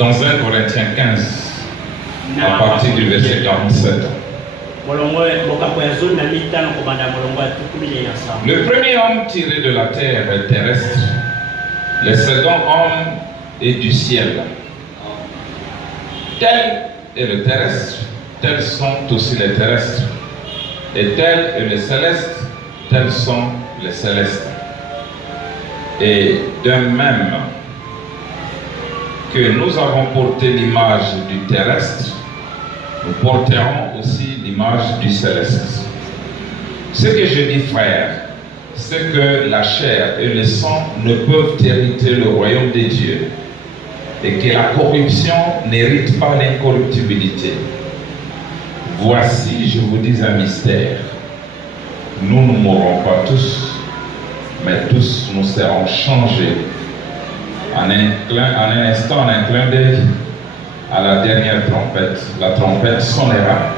Dans 1 Corinthiens 15, à partir du verset 47. Le premier homme tiré de la terre est terrestre, le second homme est du ciel. Tel est le terrestre, tels sont aussi les terrestres. Et tel est le céleste, tels sont les célestes. Et de même que nous avons porté l'image du terrestre, nous porterons aussi l'image du céleste. Ce que je dis, frère, c'est que la chair et le sang ne peuvent hériter le royaume de Dieu, et que la corruption n'hérite pas l'incorruptibilité. Voici, je vous dis un mystère. Nous ne mourrons pas tous, mais tous nous serons changés en un instant, en un clin d'œil, à la dernière trompette. La trompette sonnera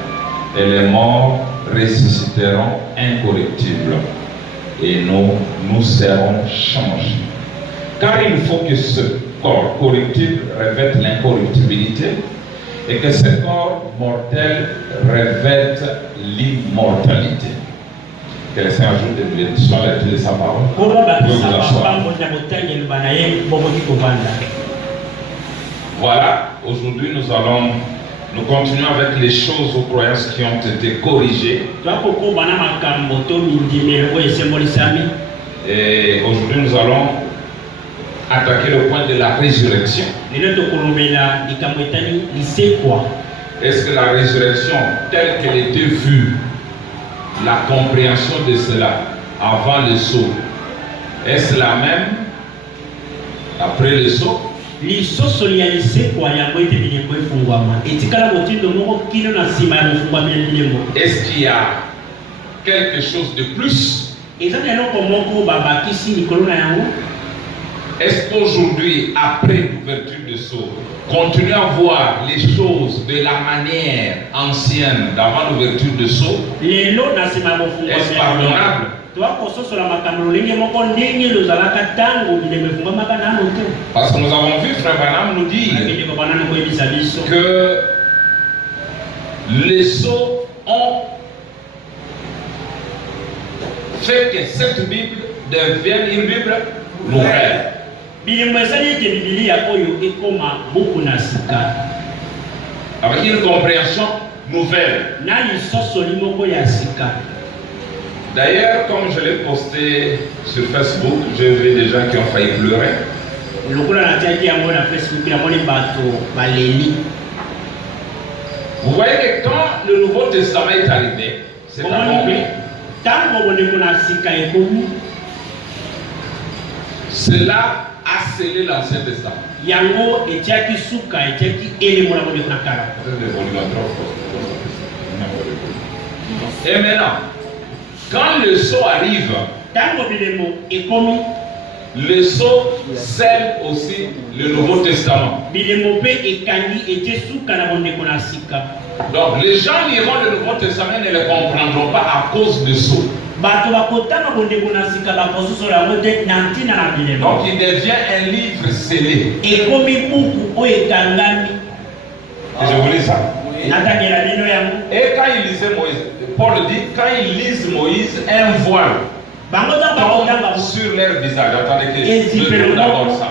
et les morts ressusciteront incorruptibles et nous serons changés. Car il faut que ce corps corruptible revête l'incorruptibilité et que ce corps mortel revête l'immortalité. Que le Seigneur ajoute des bénédictions à la lecture de sa parole. Voilà, aujourd'hui nous continuons avec les choses aux croyances qui ont été corrigées. Et aujourd'hui nous allons attaquer le point de la résurrection. Est-ce que la résurrection telle qu'elle était vue, la compréhension de cela avant le saut, est-ce la même après le saut? Est-ce qu'il y a quelque chose de plus? Est-ce qu'aujourd'hui, après l'ouverture de saut, continuer à voir les choses de la manière ancienne d'avant l'ouverture de saut? Est-ce pardonnable? Parce que nous avons vu Frère Branham nous dire que les sauts ont fait que cette Bible devienne une Bible nouvelle. Avec une compréhension nouvelle. D'ailleurs, comme je l'ai posté sur Facebook, j'ai vu des gens qui ont failli pleurer. Vous voyez que quand le Nouveau Testament est arrivé, c'est accompli. Cela a scellé l'Ancien Testament. Et maintenant, quand le sceau arrive, le sceau scelle aussi le Nouveau Testament. Donc les gens liront le Nouveau Testament et ne le comprendront pas à cause du sceau. Donc il devient un livre scellé. Et je vous lis ça. Et quand il lisait Moïse, Paul dit, quand ils lisent Moïse, un voile tombe sur leur visage. Attendez que je trouve d'abord ça.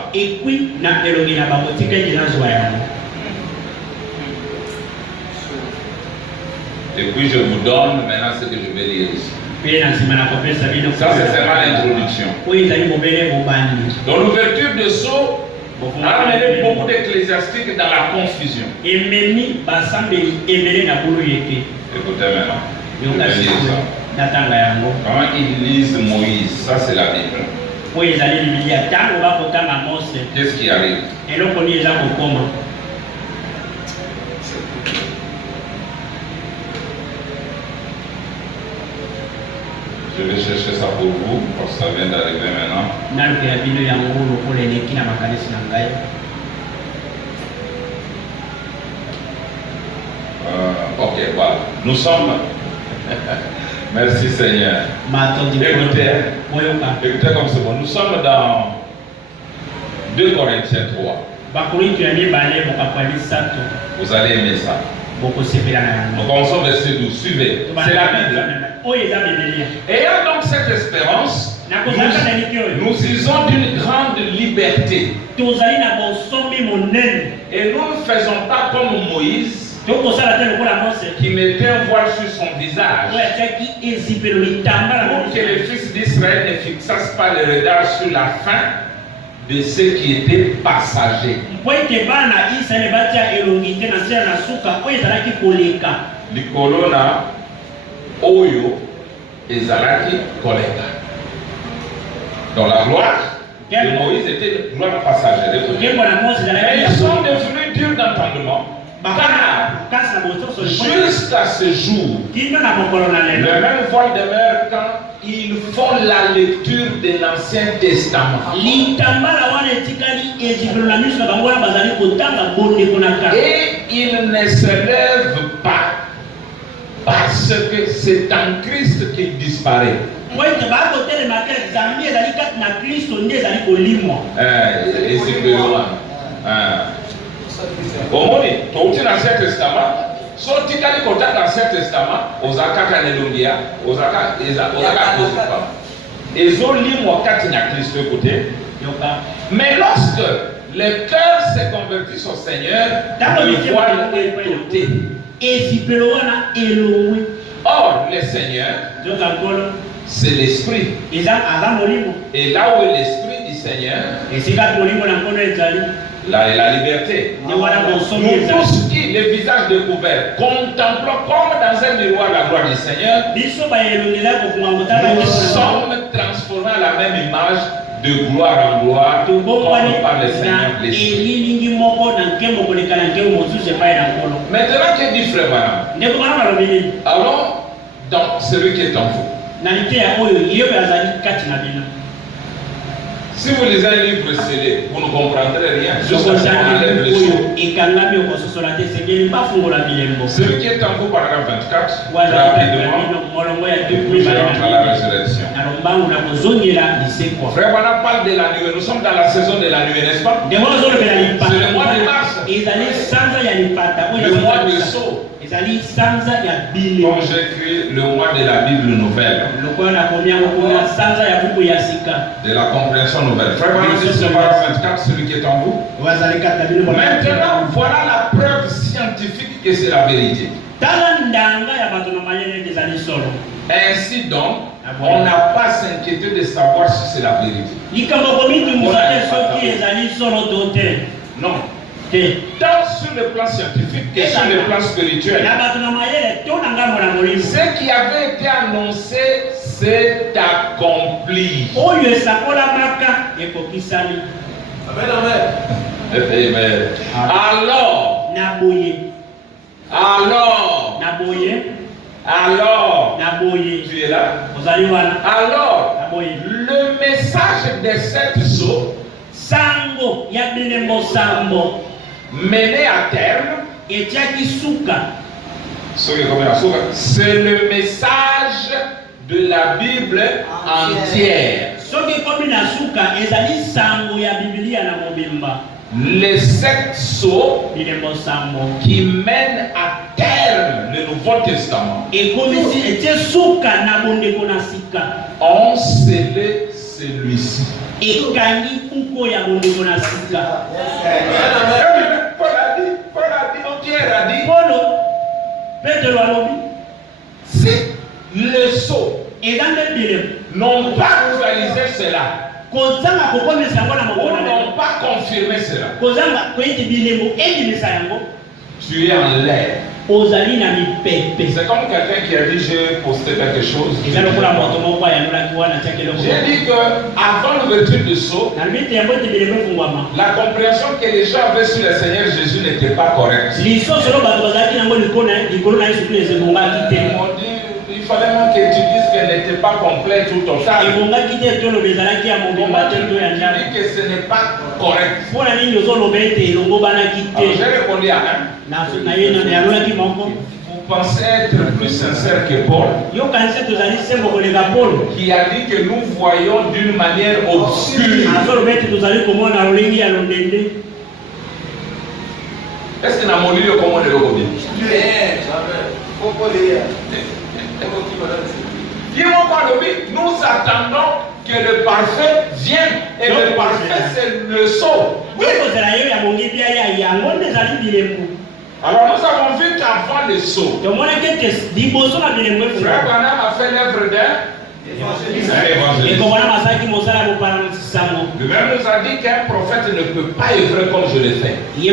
Et puis je vous donne maintenant ce que je vais lire ici. Ça c'est seulement l'introduction. Dans l'ouverture de sceau, on a amené beaucoup d'ecclésiastiques dans la confusion. Écoutez maintenant. Je vais lire ça. Comment ils lisent Moïse, ça c'est la Bible. Qu'est-ce qui arrive? Je vais chercher ça pour vous, parce que ça vient d'arriver maintenant. Ok, voilà. Nous sommes... Merci Seigneur. Écoutez comme c'est bon. Nous sommes dans 2 Corinthiens 3. Vous allez aimer ça. Nous commençons verset 12. Suivez. C'est la Bible. Ayant donc cette espérance, nous usons d'une grande liberté. Et nous ne faisons pas comme Moïse, qui mettait un voile sur son visage, pour que les fils d'Israël ne fixassent pas le regard sur la fin de ceux qui étaient passagers. Likolona Oyo ezalaki koleka. Dans la gloire de Moïse était une gloire passagère. Et ils sont devenus durs d'entendement. Jusqu'à ce jour, le même voile demeure quand ils font la lecture de l'Ancien Testament. Et ils ne se lèvent pas parce que c'est en Christ qu'il disparaît. Omoni, tout l'Ancien Testament, sorti quand il contacte l'Ancien Testament, Osaka Kanelungia, Osaka Kozipa. Ils ont lu mon Katina Christ de côté. Mais lorsque le cœur s'est converti au Seigneur, le voile est ôté. Or, le Seigneur, c'est l'Esprit. Et là où est l'Esprit du Seigneur, là est la liberté. Nous tous qui, le visage découvert, contemplons comme dans un miroir la gloire du Seigneur, nous sommes transformés à la même image de gloire en gloire, comme par le Seigneur l'Esprit. Maintenant, que dit Frère Branham? Allons dans celui qui est en vous. Si vous lisez un livre scellé, vous ne comprendrez rien. Jusqu'à ce qu'on enlève le sceau. Celui qui est en vous, paragraphe 24, rapidement, nous allons à la résurrection. Frère, on parle de la nuée. Nous sommes dans la saison de la nuée, n'est-ce pas? C'est le mois de mars. Le mois de Sceau. Comme j'écris le mois de la Bible nouvelle. De la compréhension nouvelle. Frère, c'est paragraphe 24, celui qui est en vous. Maintenant, voilà la preuve scientifique que c'est la vérité. Ainsi donc, on n'a pas à s'inquiéter de savoir si c'est la vérité. Non. Tant sur le plan scientifique que sur le plan spirituel. Ce qui avait été annoncé s'est accompli. Amen. Alors, tu es là. Alors, le message de cette sceau mené à terme, c'est le message de la Bible entière. Les 7 sceaux qui mènent à terme le Nouveau Testament ont scellé celui-ci. Paul a dit, si le sceau n'ont pas réalisé cela, ou n'ont pas confirmé cela, tu es en l'air. C'est comme quelqu'un qui a dit j'ai posté quelque chose. J'ai dit que avant l'ouverture du sceau, la compréhension que les gens avaient sur le Seigneur Jésus n'était pas correcte. Il fallait même que tu dises qu'elle n'était pas complète ou totale. On dit que ce n'est pas correct. Alors j'ai répondu à un. Vous pensez être plus sincère que Paul, qui a dit que nous voyons d'une manière obscure. Est-ce que dans mon livre, comment on est le gobi? Nous attendons que le parfait vienne. Et le parfait, c'est le sceau. Alors nous avons vu qu'avant le sceau, Frère Branham a fait l'œuvre d'un évangéliste. Lui-même nous a dit qu'un prophète ne peut pas œuvrer comme je l'ai fait. Il dit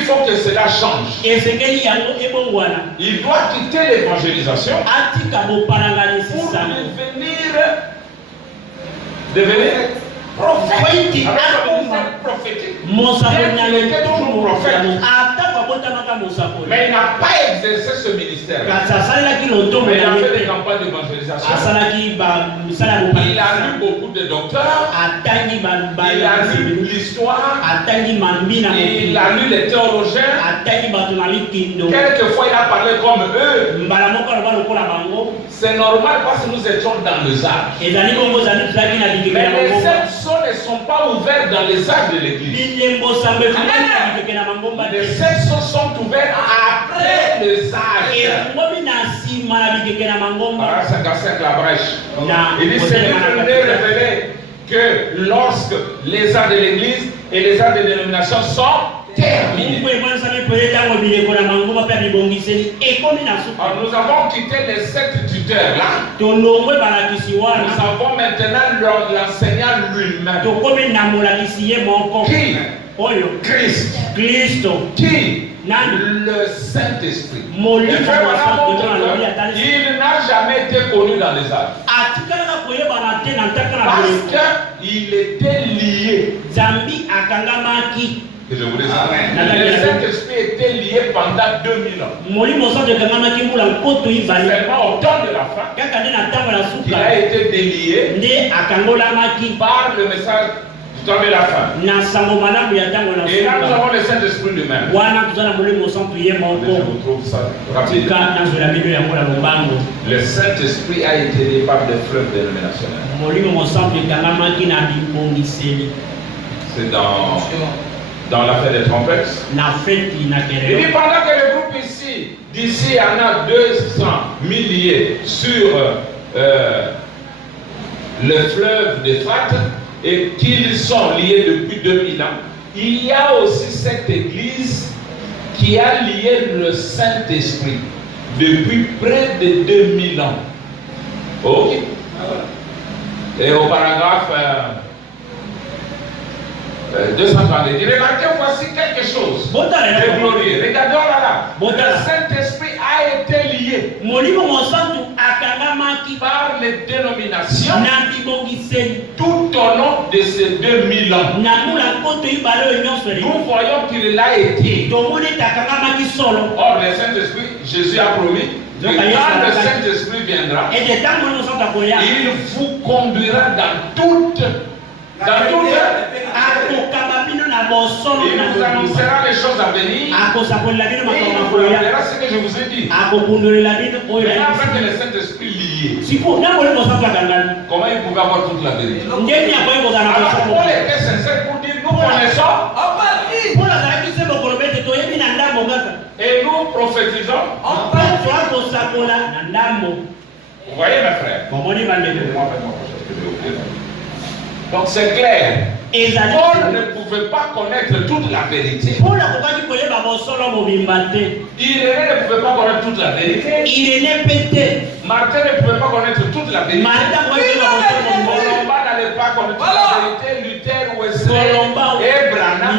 il faut que cela change. Il doit quitter l'évangélisation pour devenir prophète. Prophétique. Il était toujours prophète. Mais il n'a pas exercé ce ministère. Mais il a fait des campagnes d'évangélisation. Il a lu beaucoup de docteurs. Il a lu l'histoire. Il a lu les théologiens. Quelquefois il a parlé comme eux. C'est normal parce que nous étions dans les âges. Mais les sept sceaux ne sont pas ouverts dans les âges de l'église. Les sept sceaux sont ouverts après les âges. Par 55 la brèche. Il dit c'est lui révélé que lorsque les âges de l'église et les âges de dénomination sont terminés. Alors nous avons quitté les sept tuteurs là. Nous avons maintenant l'enseignant lui-même. Qui? Christ. Qui? Le Saint-Esprit. Il n'a jamais été connu dans les âges. Parce qu'il était lié. Et je vous dis ça. Le Saint-Esprit était lié pendant 2000 ans. Seulement au temps de la fin, il a été délié par le message du temps de la fin. Et là, nous avons le Saint-Esprit lui-même. Je vous trouve ça rapide. Le Saint-Esprit a été lié par des fleuves dénominationnels. C'est dans l'affaire des trompettes. Il dit pendant que le groupe d'ici en a 200 milliers sur le fleuve d'Euphrate et qu'ils sont liés depuis 2000 ans, il y a aussi cette église qui a lié le Saint-Esprit depuis près de 2000 ans. Ok. Et au paragraphe 232. Remarquez, voici quelque chose de glorieux. Regardons là. Le Saint-Esprit a été lié par les dénominations tout au long de ces 2000 ans. Nous voyons qu'il l'a été. Or, le Saint-Esprit, Jésus a promis que quand le Saint-Esprit viendra, il vous conduira dans toute il nous annoncera les choses à venir. Il vous rappellera ce que je vous ai dit. Maintenant, après que le Saint-Esprit lié, comment il pouvait avoir toute la vérité? Alors, Paul était sincère pour dire nous connaissons et nous prophétisons. Vous voyez mes frères? Donc c'est clair. Paul ne pouvait pas connaître toute la vérité. Irénée ne pouvait pas connaître toute la vérité. Martin ne pouvait pas connaître toute la vérité. Colomba n'allait pas connaître toute la vérité. Luther, Wesley et Branham.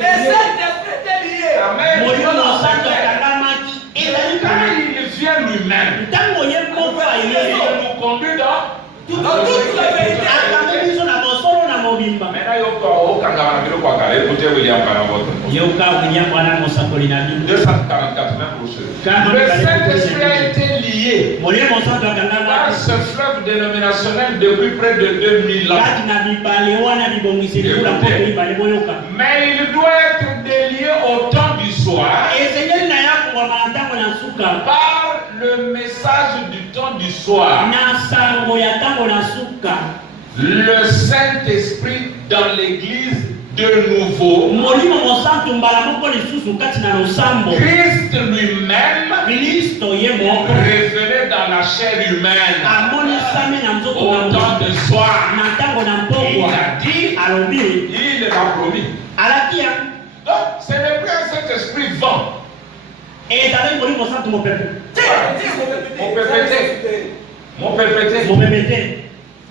Les sept étaient liés. Amen. Et quand il vient lui-même, il nous conduit dans toute la vérité. Écoutez William Banavotte. 244, même pour ceux. Le Saint-Esprit a été lié par ce fleuve dénominationnel depuis près de 2000 ans. Mais il doit être délié au temps du soir par le message du temps du soir. Le Saint-Esprit dans l'église de nouveau. Christ lui-même révélé dans la chair humaine au temps de soir. Il a dit, il l'a promis. Donc ce n'est plus un Saint-Esprit vent. Mon pépété.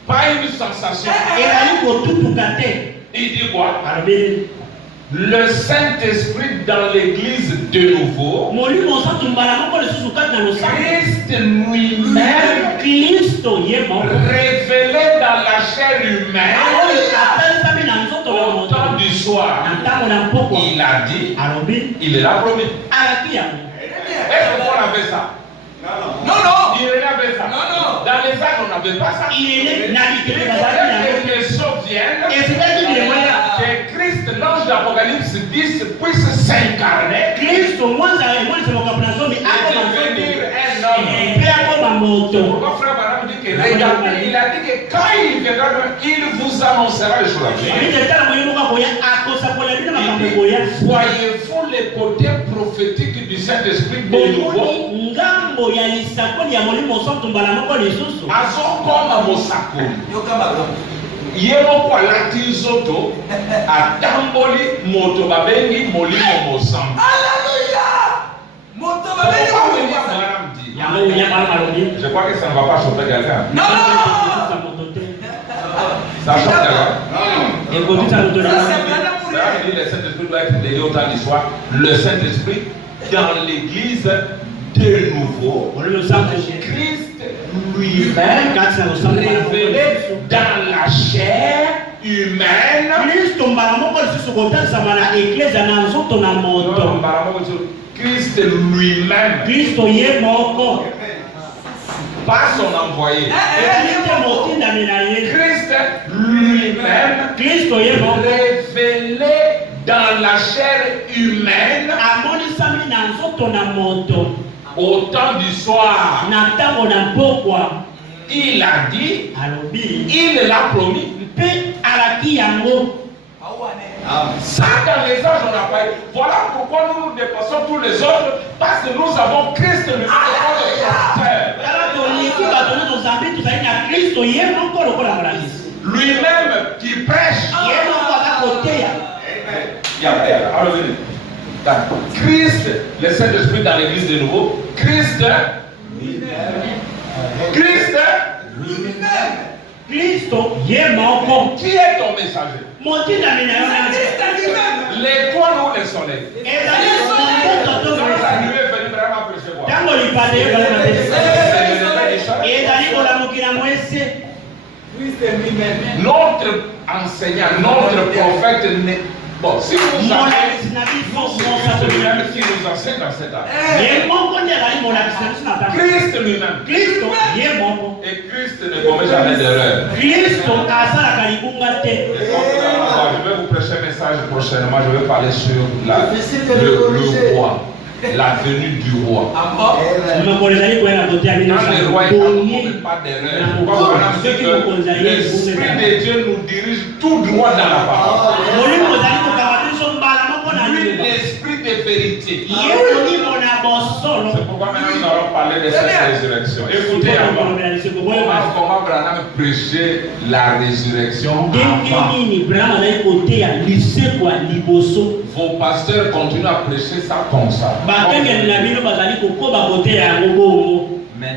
Pas une sensation. Il dit quoi? Le Saint-Esprit dans l'église de nouveau. Christ lui-même révélé dans la chair humaine au temps du soir. Il a dit, il l'a promis. Est-ce qu'on avait ça? Non. Il avait ça. Non. Dans les âges, on n'avait pas ça. Que les choses viennent. Que Christ, l'ange d'Apocalypse 10, puisse s'incarner. Christ, devenir un homme. Pourquoi frère Madame dit que regardez, il a dit que quand il viendra, il vous annoncera les choses à venir. Voyez-vous les côtés prophétiques du Saint-Esprit de nouveau? Azokoma mosako yemo kwa lati zoto atamboli moto babengi molimo mosambo. Alléluia. Moto babengi je crois que ça ne va pas choquer quelqu'un. Non. Ça choque quelqu'un? Non. Le Saint-Esprit doit être dédié au temps du soir. Le Saint-Esprit dans l'église de nouveau. Christ lui-même révélé dans la chair humaine. Christ lui-même. Pas son envoyé. Christ lui-même révélé dans la chair humaine au temps du soir. Il a dit, il l'a promis. Ça dans les âges on n'a pas eu. Voilà pourquoi nous dépassons tous les autres, parce que nous avons Christ le lui-même qui prêche. Christ, le Saint-Esprit dans l'église de nouveau. Christ qui est ton messager? L'étoile ou le soleil? Notre enseignant, notre prophète n'est. Bon, si vous avez celui-même qui nous enseigne dans cette âge. Christ lui-même. Et Christ ne commet jamais d'erreur. Je vais vous prêcher un message prochainement. Je vais parler sur le roi. La venue du roi. Quand le roi ne commet pas d'erreur, l'Esprit de Dieu nous dirige tout droit dans la parole. Lui, l'esprit de vérité. C'est pourquoi maintenant nous allons parler de cette résurrection. Écoutez comment Branham prêchait la résurrection. Vos pasteurs continuent à prêcher ça comme ça. Mais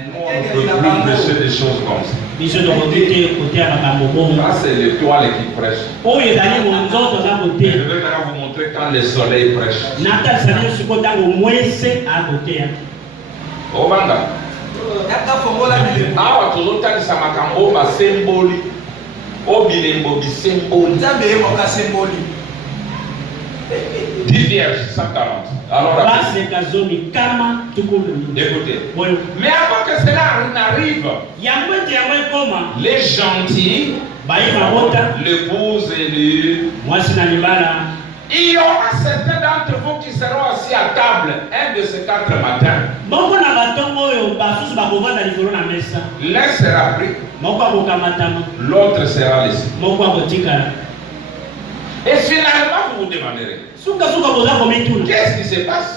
nous, on ne peut plus prêcher des choses comme ça. Ça, c'est l'étoile qui prêche. Je vais maintenant vous montrer quand le soleil prêche. Obanga. Awa tozotalisa makambo basemboli. Obilembo bisemboli. 10 vierges, 140. Alors, écoutez. Mais avant que cela n'arrive, les gentils, l'épouse élue, il y aura certains d'entre vous qui seront assis à table un de ces 4 matins. L'un sera pris, l'autre sera laissé. Et finalement, vous vous demanderez, qu'est-ce qui se passe?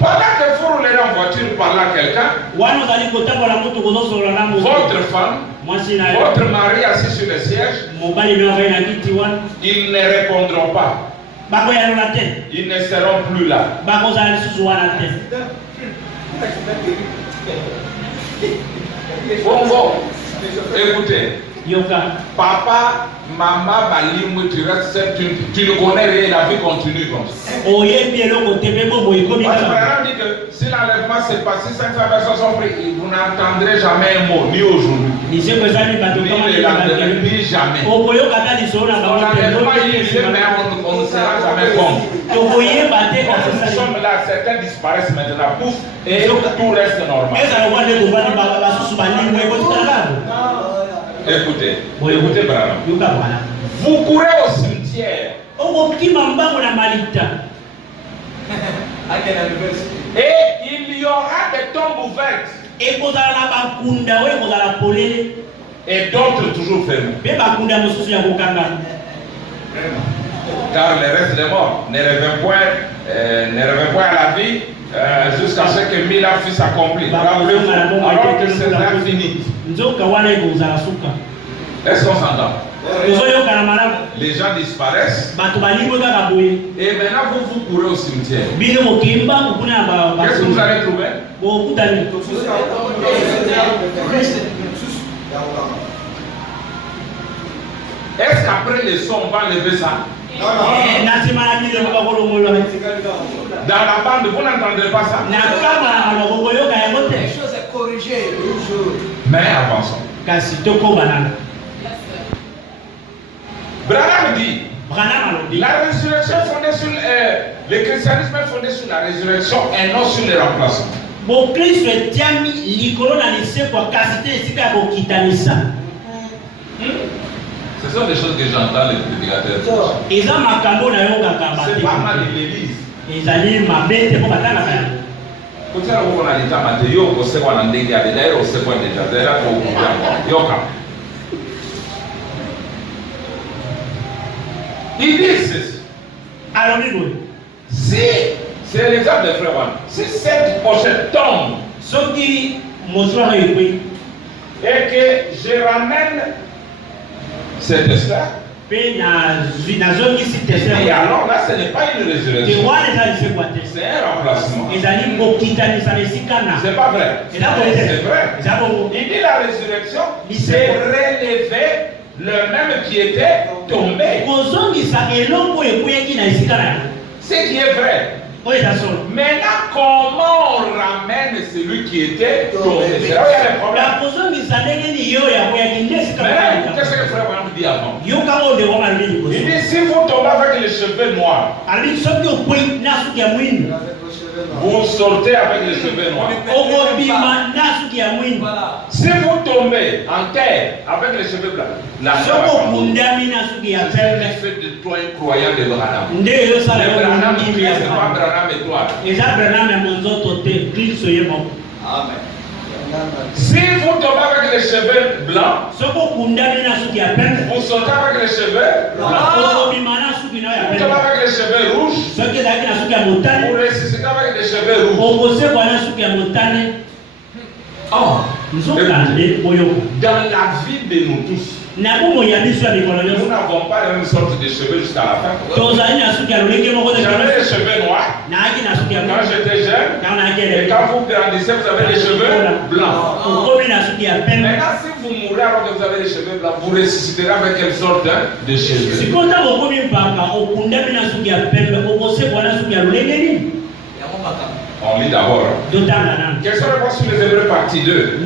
Pendant que vous roulez en voiture parlant à quelqu'un, votre femme, votre mari assis sur le siège, ils ne répondront pas. Ils ne seront plus là. Bongo, écoutez. Papa, maman, Balimou, tu restes seul, tu ne connais rien, la vie continue comme ça. Moi, je dit que si l'enlèvement s'est passé, 500 personnes sont prises, vous n'entendrez jamais un mot, ni aujourd'hui, ni le lendemain, ni jamais. L'enlèvement, il est mais on ne sera jamais compte. Nous sommes là, certains disparaissent maintenant, pouf, et tout reste normal. Écoutez, Branham. Vous courez au cimetière. Et il y aura des tombes ouvertes. Et d'autres toujours fermées. Car le reste des morts ne revient point à la vie jusqu'à ce que 1000 ans puissent s'accomplir. Alors que c'est infini. Est-ce qu'on s'entend? Les gens disparaissent. Et maintenant vous courez au cimetière. Qu'est-ce que vous allez trouver? Est-ce qu'après les sons on va enlever ça? Dans la bande, vous n'entendrez pas ça. Les choses sont corrigées toujours. Mais avançons. Branham dit, la résurrection fondée sur le christianisme est fondé sur la résurrection et non sur le remplacement. Ce sont des choses que j'entends les prédicateurs. C'est pas mal de l'église. Ils disent ceci. Si, c'est l'exemple de frère Juan, si cette pochette tombe et que je ramène cet esclave, et alors là, ce n'est pas une résurrection, c'est un remplacement. C'est pas vrai. C'est vrai. Il dit la résurrection, c'est relever le même qui était tombé. Ce qui est vrai. Maintenant, comment on ramène celui qui était tombé? C'est là où il y a le problème. Maintenant, qu'est-ce que le frère Branham dit avant? Il dit si vous tombez avec les cheveux noirs, vous sortez avec les cheveux noirs. Si vous tombez en terre avec les cheveux blancs, la fait de toi un croyant de Branham. Le Branham qui est pas Branham et toi. Amen. Si vous tombez avec les cheveux blancs, vous sortez avec les cheveux blancs. Vous tombez avec les cheveux rouges, vous ressuscitez avec les cheveux rouges. Oh, dans la vie de nous tous, nous n'avons pas la même sorte de cheveux jusqu'à la fin. J'avais les cheveux noirs quand j'étais jeune, et quand vous grandissez, vous avez les cheveux blancs. Maintenant, si vous mourrez alors que vous avez les cheveux blancs, vous ressusciterez avec quelle sorte de cheveux? On lit d'abord. Quelles sont les réponses sur les Hébreux partie 2?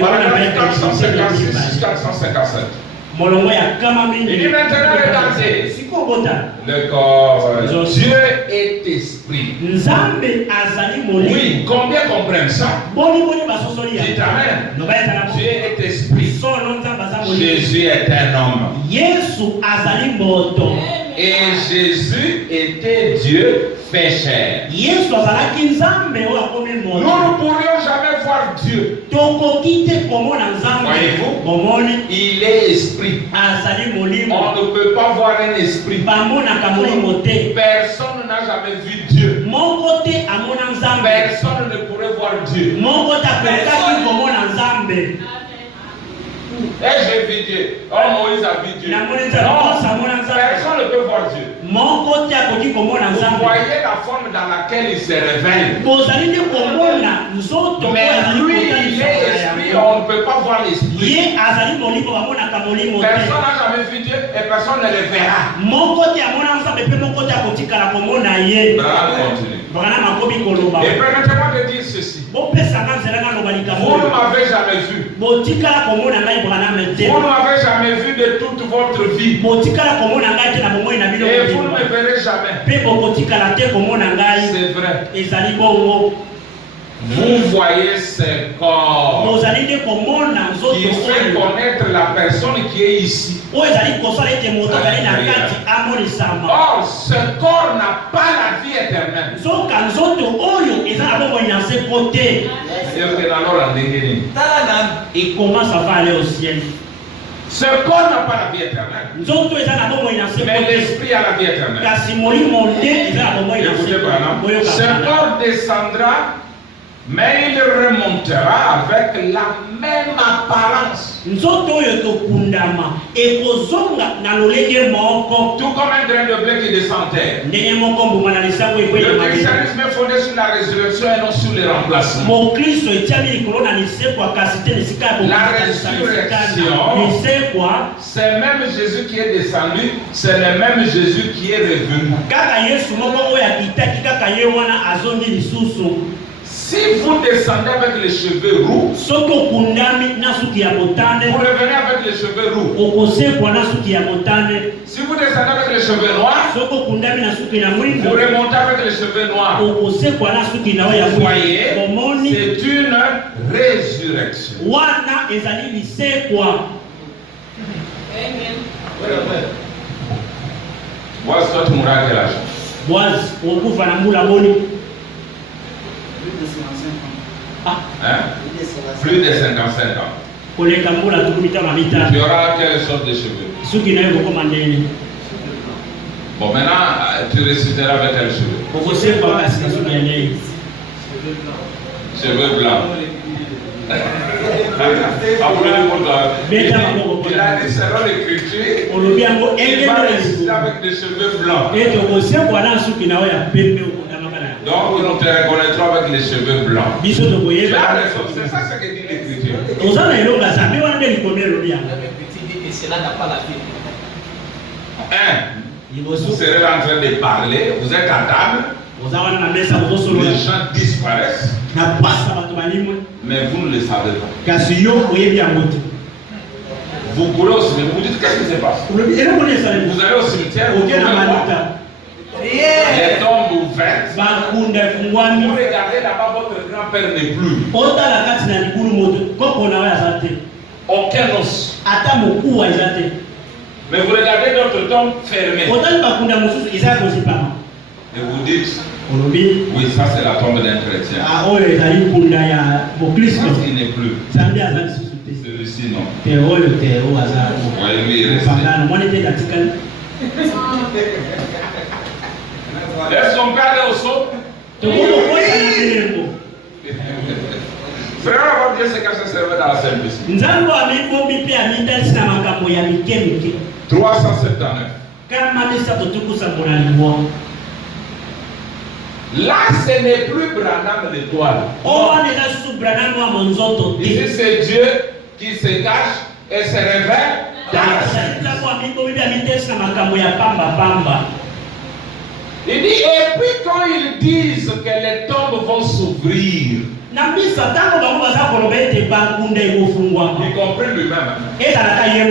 Paragraphe 456 457. Il dit maintenant regardez. Le corps, Dieu est esprit. Oui, combien comprennent ça? Dites amen. Dieu est esprit. Jésus est un homme. Et Jésus était Dieu fait chair. Nous ne pourrions jamais voir Dieu. Voyez-vous, il est esprit. On ne peut pas voir un esprit. Personne n'a jamais vu Dieu. Personne ne pourrait voir Dieu. Et j'ai vu Dieu. Oh, Moïse a vu Dieu. Non, personne ne peut voir Dieu. Vous voyez la forme dans laquelle il se révèle. Mais lui, il est esprit, on ne peut pas voir l'esprit. Personne n'a jamais vu Dieu et personne ne le verra. Et permettez-moi de dire ceci. Vous ne m'avez jamais vu. Vous ne m'avez jamais vu de toute votre vie. Et vous ne me verrez jamais. C'est vrai. Vous voyez ce corps qui fait connaître la personne qui est ici. Or, ce corps n'a pas la vie éternelle. Il commence à aller au ciel. Ce corps n'a pas la vie éternelle. Mais l'esprit a la vie éternelle. Ce corps descendra, mais il remontera avec la même apparence. Tout comme un grain de blé qui descend en terre. Le christianisme est fondé sur la résurrection et non sur le remplacement. La résurrection, c'est même Jésus qui est descendu, c'est le même Jésus qui est revenu. Si vous descendez avec les cheveux roux, vous revenez avec les cheveux roux. Si vous descendez avec les cheveux noirs, vous remontez avec les cheveux noirs. Vous voyez, c'est une résurrection. Voici toi, tu mourras à quel âge? Plus de 55 ans. Tu auras quelle sorte de cheveux? Bon, maintenant, tu réciteras avec quels cheveux? Cheveux blancs. Il a dit selon l'écriture, il va réciter avec des cheveux blancs. Donc nous te reconnaîtrons avec les cheveux blancs. C'est ça ce que dit l'écriture. Vous serez en train de parler, vous êtes à table, les gens disparaissent, mais vous ne le savez pas. Vous courez au cimetière, vous dites qu'est-ce qui se passe? Vous allez au cimetière, vous les tombes ouvertes. Vous regardez là-bas, votre grand-père n'est plus. Aucun os. Mais vous regardez d'autres tombes fermées. Et vous dites, oui, ça c'est la tombe d'un chrétien. Il n'est plus. Celui-ci non. Oui, lui il est resté. Est-ce qu'on peut aller au saut? Frère, avant Dieu se cache serveur dans la simplicité. 379. Là, ce n'est plus Branham l'étoile. Ici, c'est Dieu qui se cache et se révèle dans la simplicité. Il dit, et puis quand ils disent que les tombes vont s'ouvrir, il comprit lui-même.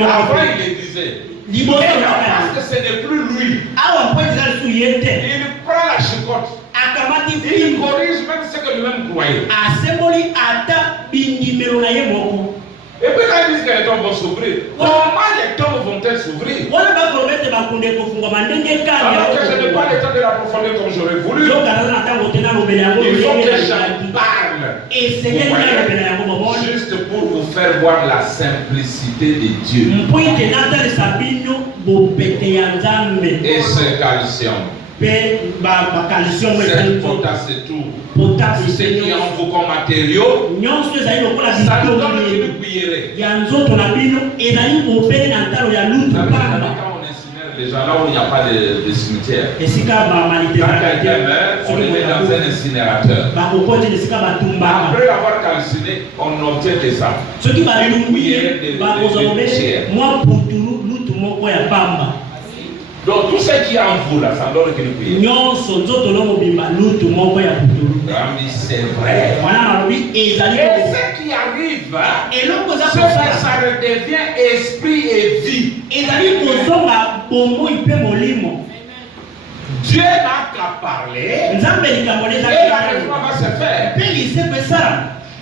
Avant, il le disait. Et parce que ce n'est plus lui, il prend la chicotte. Il corrige même ce que lui-même croyait. Et puis quand ils disent que les tombes vont s'ouvrir, comment les tombes vont-elles s'ouvrir? Alors que je n'ai pas le temps de l'approfondir comme j'aurais voulu. Il faut que j'en parle. Juste pour vous faire voir la simplicité de Dieu. Et ce calcium. C'est potasse et tout. Ce qui en faut comme matériaux, ça nous donne une cuillerée. Les gens là où il n'y a pas de cimetière. Quand quelqu'un meurt, on le met dans un incinérateur. Après avoir calciné, on obtient de ça. Une cuillerée de chair. Donc tout ce qui est en vous là, ça donne une cuillerée. C'est vrai. Et ce qui arrive, c'est que ça redevient esprit et vie. Dieu n'a qu'à parler et la réforme va se faire.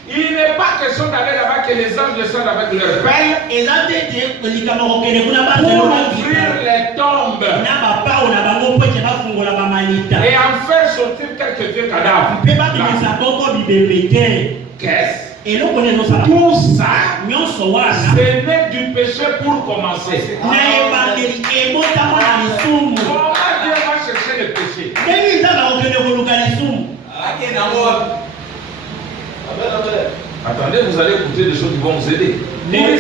Il n'est pas question d'aller là-bas que les anges descendent avec leur pelle pour ouvrir les tombes et en faire sortir quelques vieux cadavres. Qu'est-ce? Tout ça, c'est né du péché pour commencer. Comment Dieu va chercher le péché? Attendez, vous allez écouter des choses qui vont vous aider. Mais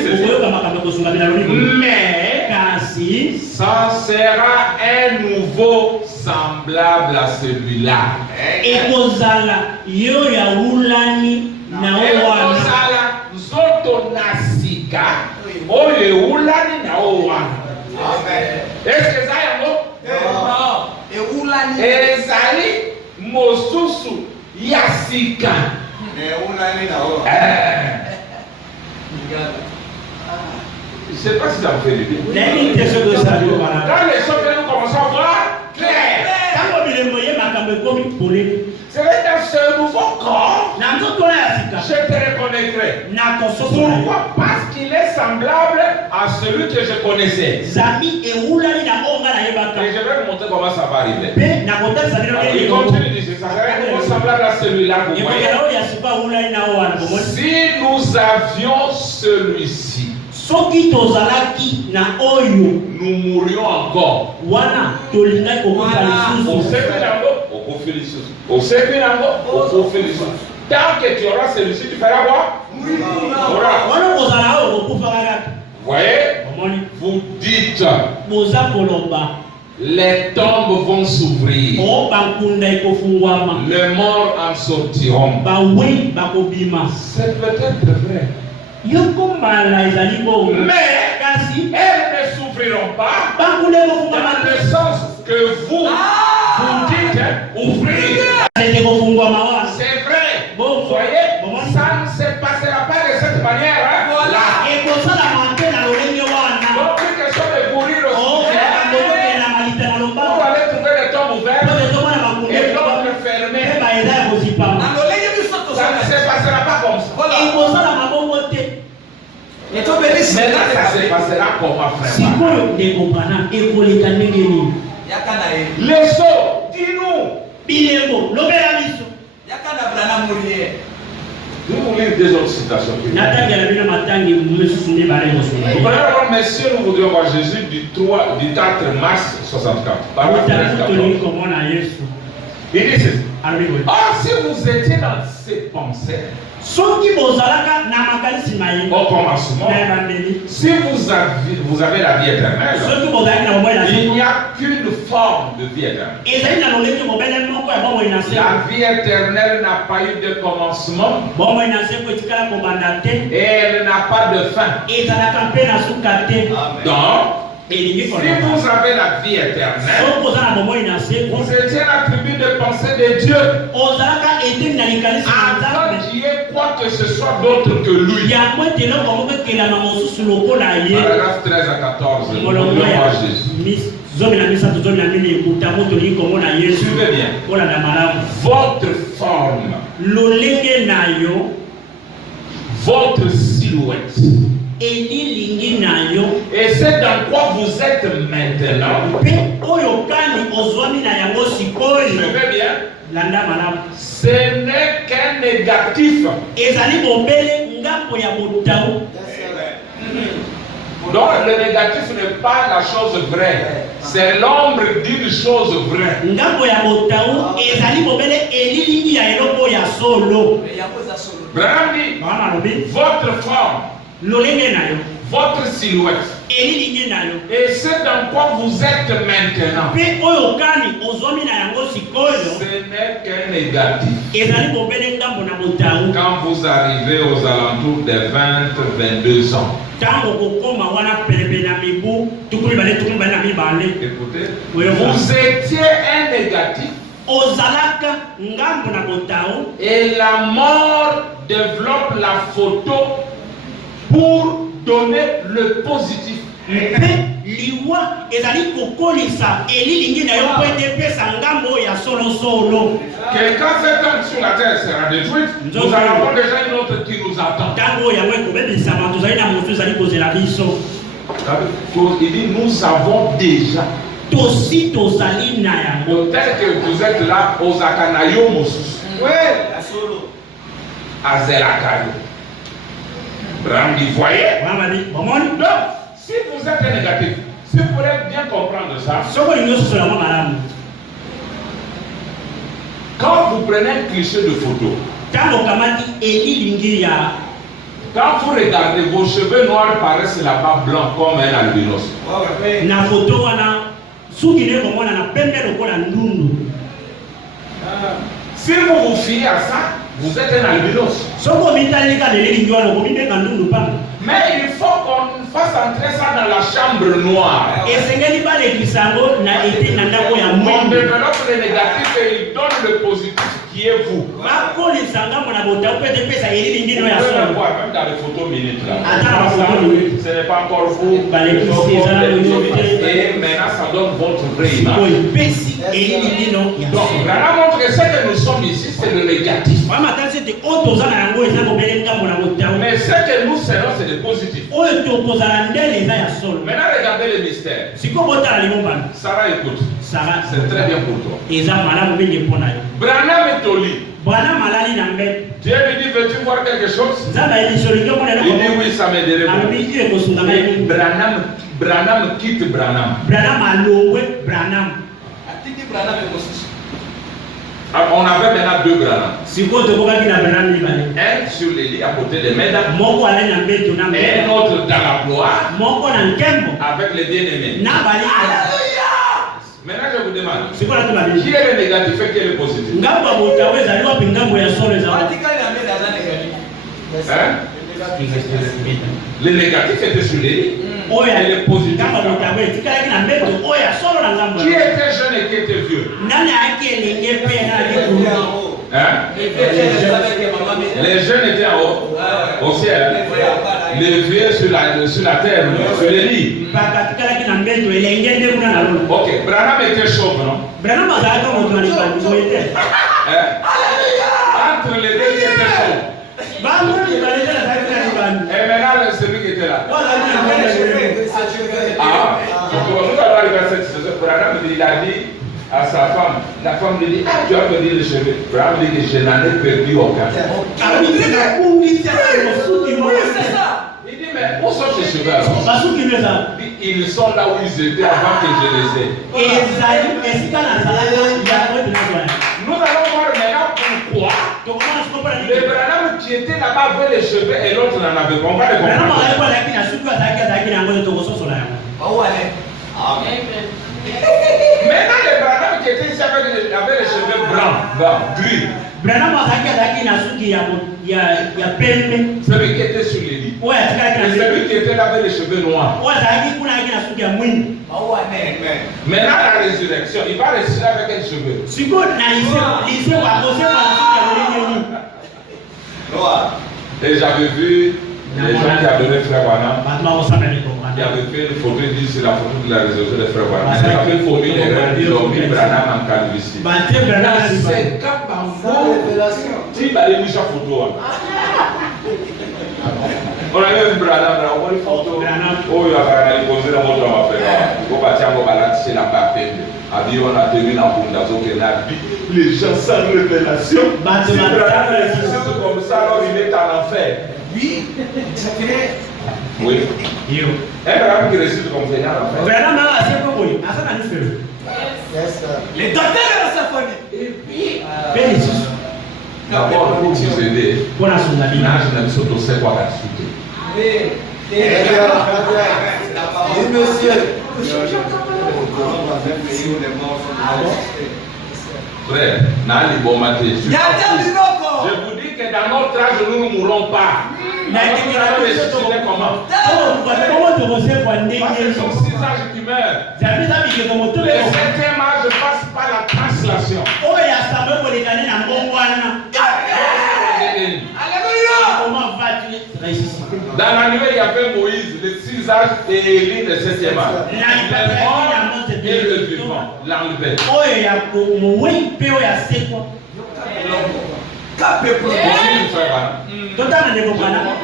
ça sera un nouveau semblable à celui-là. Est-ce que ça y a je ne sais pas si ça vous fait du bien. Quand les choses que nous commençons à voir clair, c'est dans ce nouveau corps, je te reconnaîtrai. Pourquoi? Parce qu'il est semblable à celui que je connaissais. Et je vais vous montrer comment ça va arriver. Il continue de dire, ça serait semblable à celui-là. Si nous avions celui-ci, nous mourrions encore. Tant que tu auras celui-ci, tu feras quoi? Vous voyez? Vous dites, les tombes vont s'ouvrir. Les morts en sortiront. C'est peut-être vrai. Mais elles ne s'ouvriront pas dans le sens que vous dites ouvrir. C'est vrai. Vous voyez, ça ne se passera pas de cette manière. Voilà. Donc, une question de courir aussi. Vous allez trouver les tombes ouvertes et d'autres fermées. Ça ne se passera pas comme ça. Maintenant, ça se passera comment, frère? Les sauts, dis-nous. Je vais vous lire deux autres citations. Messieurs, nous voudrions voir Jésus du 4 mars 64. Il dit ceci. Or, si vous étiez dans ces pensées, au commencement, si vous avez la vie éternelle, il n'y a qu'une forme de vie éternelle. La vie éternelle n'a pas eu de commencement et elle n'a pas de fin. Donc, si vous avez la vie éternelle, vous étiez la tribu de pensée de Dieu. Avant qu'il y ait quoi que ce soit d'autre que lui. Paragraphe 13 à 14. Suivez bien. Votre forme, votre silhouette Et c'est dans quoi vous êtes maintenant. Suivez bien. Ce n'est qu'un négatif. Donc le négatif n'est pas la chose vraie. C'est l'ombre d'une chose vraie. Branham dit, votre forme, votre silhouette, et c'est dans quoi vous êtes maintenant. Ce n'est qu'un négatif. Quand vous arrivez aux alentours des 20-22 ans, écoutez, vous étiez un négatif. Et la mort développe la photo pour donner le positif. Que quand cet homme sur la terre sera détruit, nous en avons déjà une autre qui nous attend. Il dit nous avons déjà. Peut-être que vous êtes là aux Akanayo Moussous. Oui, à Zelakayo. Bram dit, voyez. Donc, si vous êtes un négatif, si vous voulez bien comprendre ça, quand vous prenez un cliché de photo, quand vous regardez, vos cheveux noirs paraissent là-bas blancs comme un albinos. Si vous vous fiez à ça, vous êtes un albinos. Mais il faut qu'on fasse entrer ça dans la chambre noire. On développe le négatif et il donne le positif qui est vous. Vous pouvez le voir même dans les photos minutes là. Ce n'est pas encore vous. Et maintenant ça donne votre vraie image. Donc, Branham montre que ce que nous sommes ici, c'est le négatif. Mais ce que nous serons, c'est le positif. Maintenant, regardez le mystère. Sarah, écoute. C'est très bien pour toi. Branham est au lit. Dieu lui dit, veux-tu voir quelque chose? Il dit, oui, ça m'aiderait beaucoup. Branham quitte Branham. On avait maintenant deux Branham. Un sur les lits à côté de Meda. Et un autre dans la gloire. Avec les bien-aimés. Maintenant je vous demande, qui est le négatif et qui est le positif? Hein? Le négatif était sur les lits. Et le positif. Qui était jeune et qui était vieux? Hein? Les jeunes étaient en haut, au ciel. Les vieux sur la terre, sur les lits. Ok, Branham était chauve, non? Entre les deux, il était chauve. Et maintenant, celui qui était là. Nous allons arriver à cette situation. Branham, il a dit à sa femme, la femme lui dit, tu as perdu les cheveux. Branham dit que je n'en ai perdu aucun. Il dit, mais où sont tes cheveux alors? Ils sont là où ils étaient avant que je les ai. Nous allons voir maintenant pourquoi le Branham qui était là-bas avait les cheveux et l'autre n'en avait pas. On va le comprendre. Maintenant, le Branham qui était ici avait les cheveux blancs, gris. Celui qui était sur les lits. Et celui qui était là avait les cheveux noirs. Maintenant, la résurrection, il va ressusciter avec quel cheveu? Et j'avais vu les gens qui adoraient Frère Branham. Il avait fait une photo, il dit c'est la photo de la résurrection de Frère Branham. Il avait fait pour lui, ils ont mis Branham en calvitie. C'est Kabango. Tu vas aller voir sa photo. On a même Branham, on a une photo. Oh, il y a posé dans mon temps après. Il faut partir en balade, c'est la papier. Avion a tenu dans les gens sans révélation. Si Branham ressuscite comme ça, alors il est en enfer. Oui, c'est vrai. Oui. Un Branham qui ressuscite comme ça, il est en enfer. Branham a assez compris. À ça, on a dit que les docteurs de sa famille. Et puis, d'abord, pour vous aider, pour la son avis. je n'aime surtout c'est quoi la suite. Oui, monsieur. Frère, Nali Bomate, je vous dis que dans notre âge, nous ne mourrons pas. Comment c'est son 6 âges qui meurt. Le 7e âge passe par la translation. Dans la nuée, il y avait Moïse, le 6 âges, et Élie, le 7e âge. Le mort et le vivant l'enlevaient.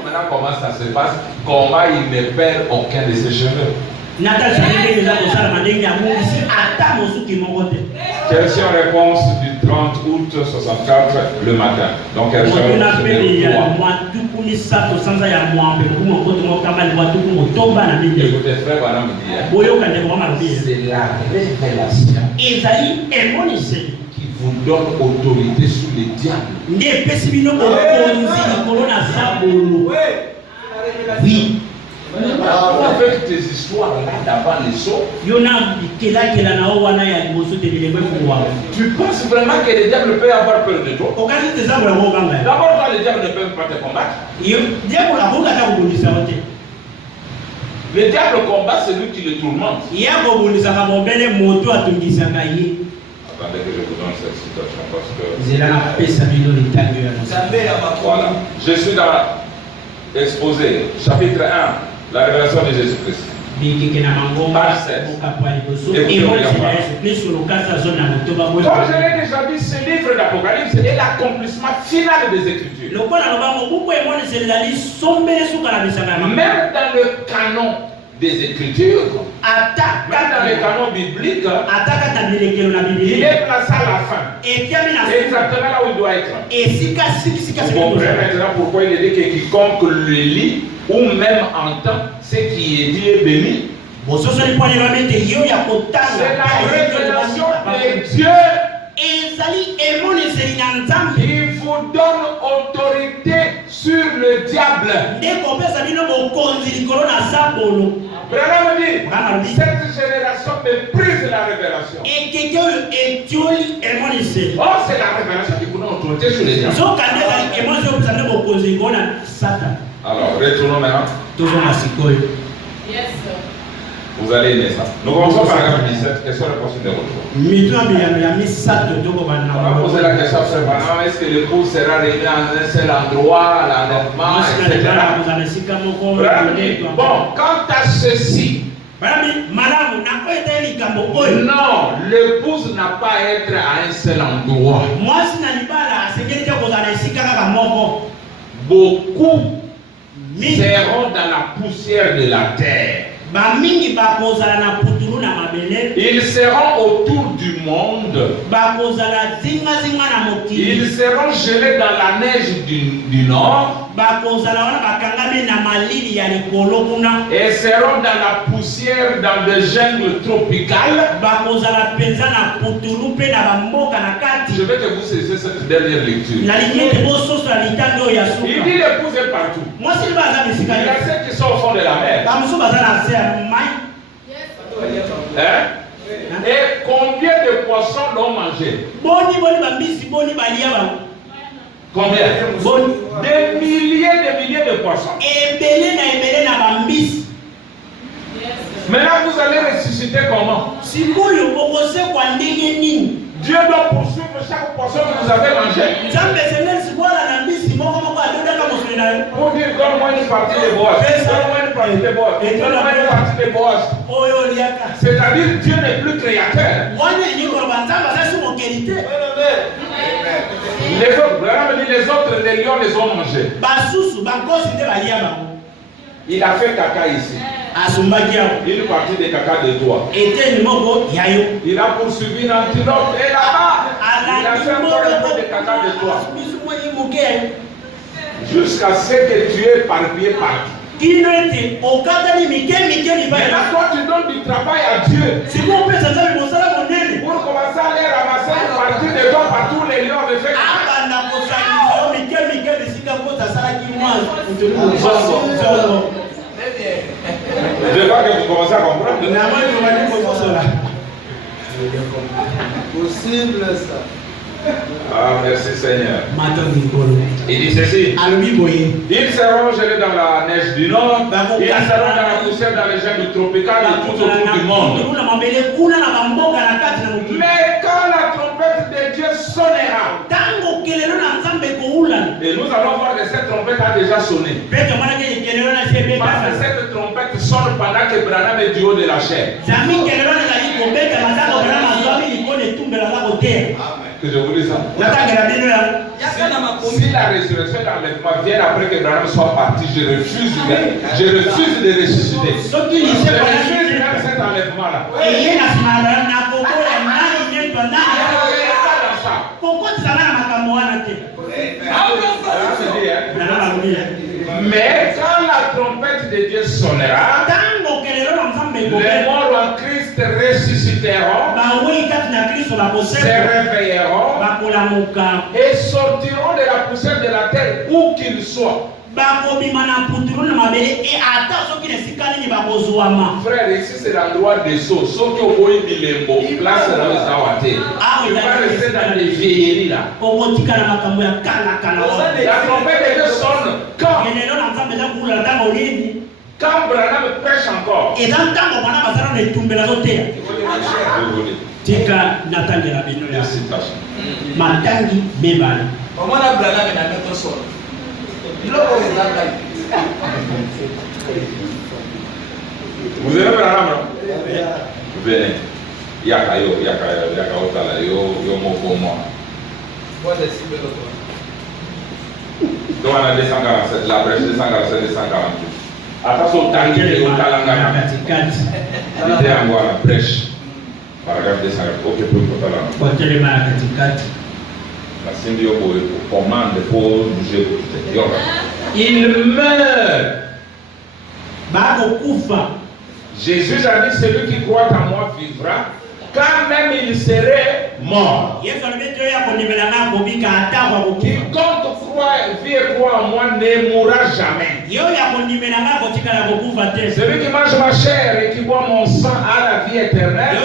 Maintenant, comment ça se passe? Comment il ne perd aucun de ses cheveux? Question réponse du 30 août 64 le matin. Donc, elle écoutez, frère Branham dit, c'est la révélation qui vous donne autorité sur les diables. Oui. Avec tes histoires là d'avant les sauts, tu penses vraiment que les diables peuvent avoir peur de toi? D'abord, toi, les diables ne peuvent pas te combattre. Le diable combat celui qui le tourmente. Attendez que je vous donne cette citation parce que. Voilà. Je suis dans l'exposé, chapitre 1, la révélation de Jésus-Christ. Page 16. Comme je l'ai déjà dit, ce livre d'Apocalypse est l'accomplissement final des Écritures. Même dans le canon des Écritures, même dans le canon biblique, il est placé à la fin. Exactement là où il doit être. Vous comprenez maintenant pourquoi il est dit que quiconque le lit ou même entend ce qui est dit est béni. C'est la révélation de Dieu qui vous donne autorité sur le diable. Branham dit, cette génération méprise la révélation. Oh, c'est la révélation qui vous donne autorité sur le diable. Alors, retournons maintenant. Yes, sir. Vous allez aimer ça. Nous commençons par la 17. Quelles sont les possibles de retour? On va poser la question à est-ce que l'épouse sera réunie en un seul endroit, à l'enlèvement, etc. Bon, quant à ceci, non, l'épouse n'a pas à être à un seul endroit. Beaucoup seront dans la poussière de la terre. Ils seront autour du monde. Ils seront gelés dans la neige du nord. Et seront dans la poussière dans des jungles tropicales. Je vais que vous saisissiez cette dernière lecture. Il dit l'épouse est partout. Il y a ceux qui sont au fond de la mer. Hein? Et combien de poissons l'ont mangé? Combien? Des milliers de poissons. Maintenant vous allez ressusciter comment? Dieu doit poursuivre chaque poisson que vous avez mangé. Pour dire donne-moi une partie des bois. Donne-moi une partie des bois. Donne-moi une partie des bois. C'est-à-dire Dieu n'est plus créateur. Les autres, les lions les ont mangés. Il a fait caca ici. Une partie de caca de toi. Il a poursuivi une antilope et là-bas, il a fait encore un peu de caca de toi. Jusqu'à ce que tu aies éparpillé partout. Maintenant, toi, tu donnes du travail à Dieu. Pour commencer à aller ramasser une partie de toi partout les lions avaient fait. Je crois que vous commencez à comprendre. Possible ça. Ah, merci Seigneur. Il dit ceci. Ils seront gelés dans la neige du nord. Ils seront dans la poussière dans les gènes tropicales et tout autour du monde. Mais quand la trompette de Dieu sonnera, et nous allons voir que cette trompette a déjà sonné. Parce que cette trompette sonne pendant que Branham est du haut de la chair. Que je vous dis ça. Si la résurrection et l'enlèvement viennent après que Branham soit parti, je refuse de ressusciter. Je refuse même cet enlèvement-là. Mais quand la trompette de Dieu sonnera, les morts en Christ ressusciteront, se réveilleront et sortiront de la poussière de la terre où qu'ils soient. Frère, ici c'est l'endroit des sauts. Sauf que vous place dans les awatés. Il va rester dans les vieilleries là. La trompette de Dieu sonne quand Branham prêche encore. Matangi bebana. Vous avez Branham? Venez. Yakayo, otala, yo moko moi. Donc on a 247, la brèche 247, 248. Attention, tanguer au talangana. L'idée à moi, la brèche. Paragraphe 248. Ok, pour le talangana. La Cindy commande pour bouger. Il meurt. Jésus a dit, celui qui croit en moi vivra, quand même il serait mort. Quiconque vit et croit en moi ne mourra jamais. Celui qui mange ma chair et qui boit mon sang a la vie éternelle.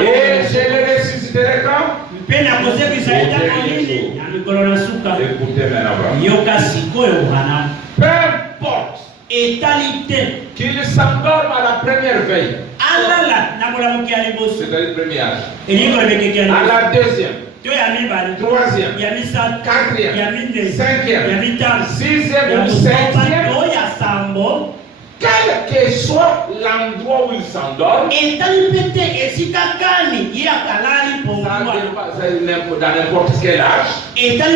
Et je le ressusciterai quand? Écoutez maintenant. Peu importe qu'il s'endorme à la première veille, c'est-à-dire premier âge, à la deuxième, troisième, quatrième, cinquième, sixième ou septième, quel que soit l'endroit où il s'endorme, dans n'importe quel âge et dans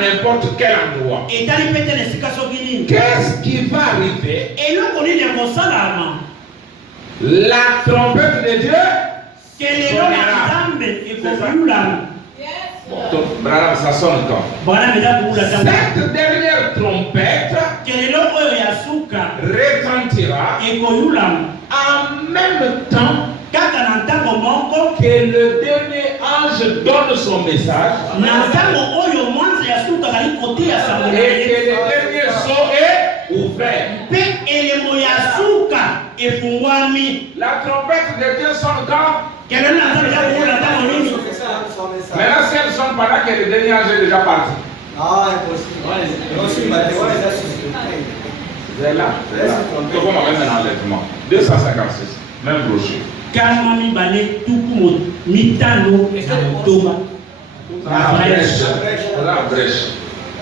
n'importe quel endroit, qu'est-ce qui va arriver? La trompette de Dieu sonnera. Donc, Branham, ça sonne quand? Cette dernière trompette retentira en même temps que le dernier ange donne son message et que le dernier sceau est ouvert. La trompette de Dieu sonne quand? Maintenant, si elle sonne pendant que le dernier ange est déjà parti. Ah, impossible. C'est là. Donc, on va mettre un enlèvement. 256. Même brochure. La brèche.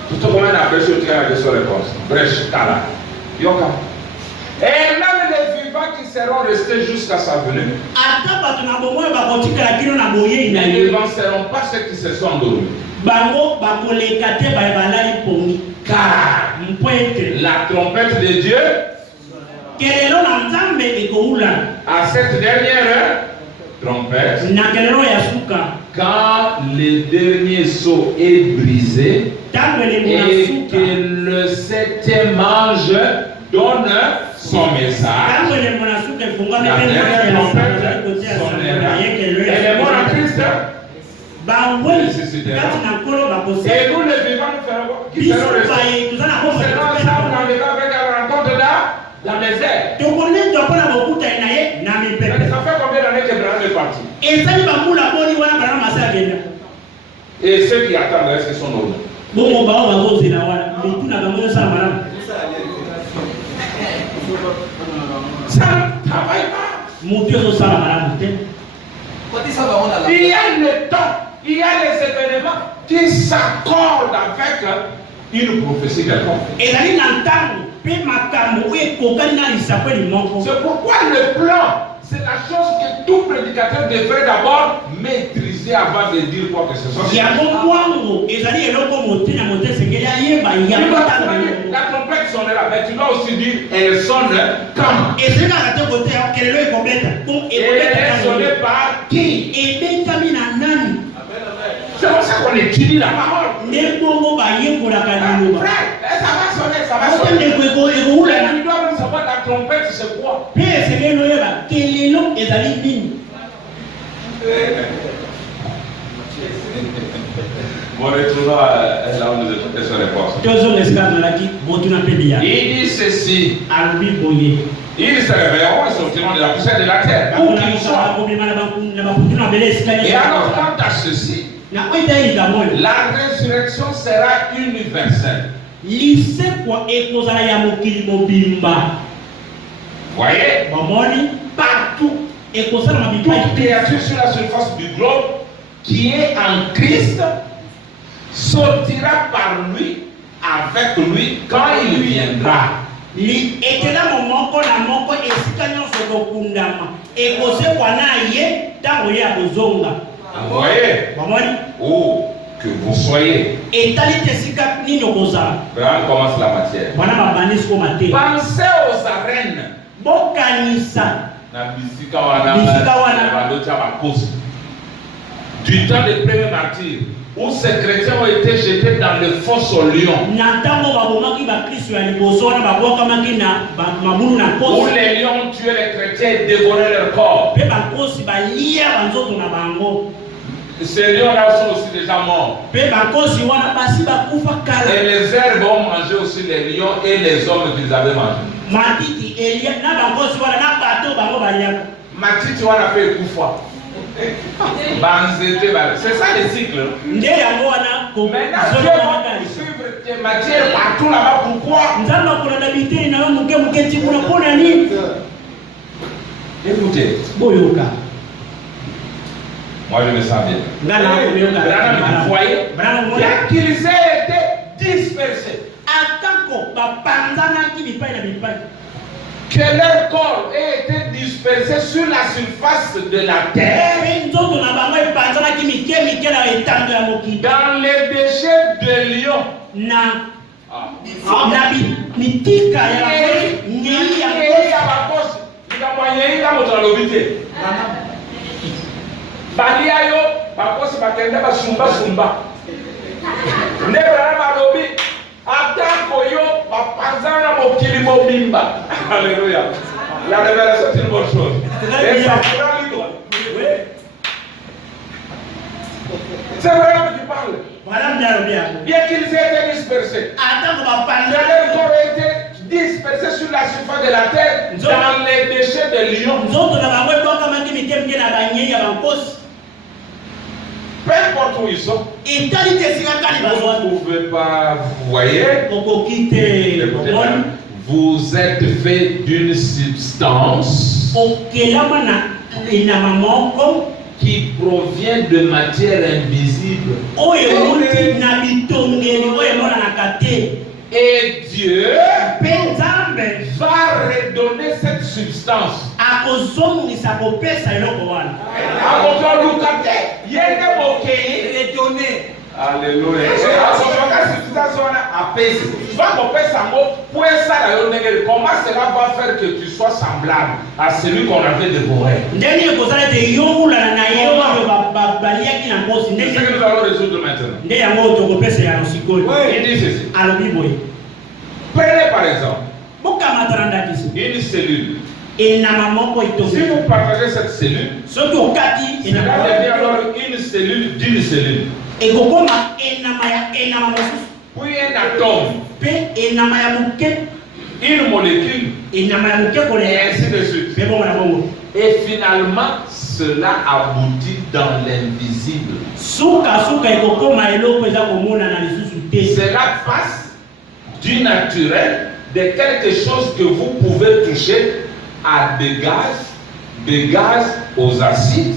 Tout comme la brèche, tu as des réponses. Brèche, kala. Yoka. Et même les vivants qui seront restés jusqu'à sa venue Ils ne devanceront pas ceux qui se sont endormis. Car la trompette de Dieu à cette dernière trompette, quand le dernier sceau est brisé et que le septième ange donne son message, la dernière trompette sonnera. Et les morts en Christ ressusciteront. Et nous les vivants qui serons restés, nous serons ensemble dans le cas avec la rencontre dans les airs. Ça fait combien d'années que Branham est parti? Et ceux qui attendent, est-ce qu'ils sont normaux? Ça ne travaille pas. Il y a le temps, il y a les événements qui s'accordent avec une prophétie quelconque. C'est pourquoi le plan, c'est la chose que tout prédicateur devrait d'abord maîtriser avant de dire quoi que ce soit. La trompette sonnera, mais tu dois aussi dire elle sonne quand. Et elle est sonnée par qui? C'est pour ça qu'on étudie la parole. Frère, ça va sonner, ça va sonner. Mais tu dois même savoir la trompette, c'est quoi? Bon, retournons là où nous écoutons cette réponse. Il dit ceci. Ils se réveilleront et sortiront de la poussière de la terre. Où qu'ils soient. Et alors, quant à ceci, la résurrection sera universelle. Voyez? Partout. Toute créature sur la surface du globe qui est en Christ sortira par lui, avec lui, quand il viendra. Voyez? Oh, que vous soyez. Branham commence la matière. Pensez aux arènes. Du temps des premiers martyrs, où ces chrétiens ont été jetés dans le fosse aux lions. Où les lions ont tué les chrétiens et dévoré leur corps. Ces lions-là sont aussi déjà morts. Et les herbes ont mangé aussi les lions et les hommes qu'ils avaient mangés. Matiti wana fait kufa. C'est ça le cycle. Maintenant, Dieu va suivre tes matières partout là-bas. Pourquoi? Écoutez. Moi je me sens bien. Vous voyez, bien qu'ils aient été dispersés, que leur corps ait été dispersé sur la surface de la terre, dans les déchets de lion, Alléluia. La révélation c'est une bonne chose. Et ça prend l'idole. C'est vraiment qui parle. Bien qu'ils aient été dispersés, leur corps a été dispersés sur la surface de la terre dans les déchets de lions. Peu importe où ils sont, vous ne pouvez pas, vous voyez, vous êtes fait d'une substance qui provient de matière invisible. Et Dieu va redonner cette substance. Alléluia. Comment cela va faire que tu sois semblable à celui qu'on avait dévoré? C'est ce que nous allons résoudre maintenant. Il dit ceci. Prenez par exemple une cellule. Si vous partagez cette cellule, cela devient alors une cellule d'une cellule. Puis un atome, une molécule, et ainsi de suite. Et finalement, cela aboutit dans l'invisible. Cela passe du naturel, de quelque chose que vous pouvez toucher, à des gaz aux acides,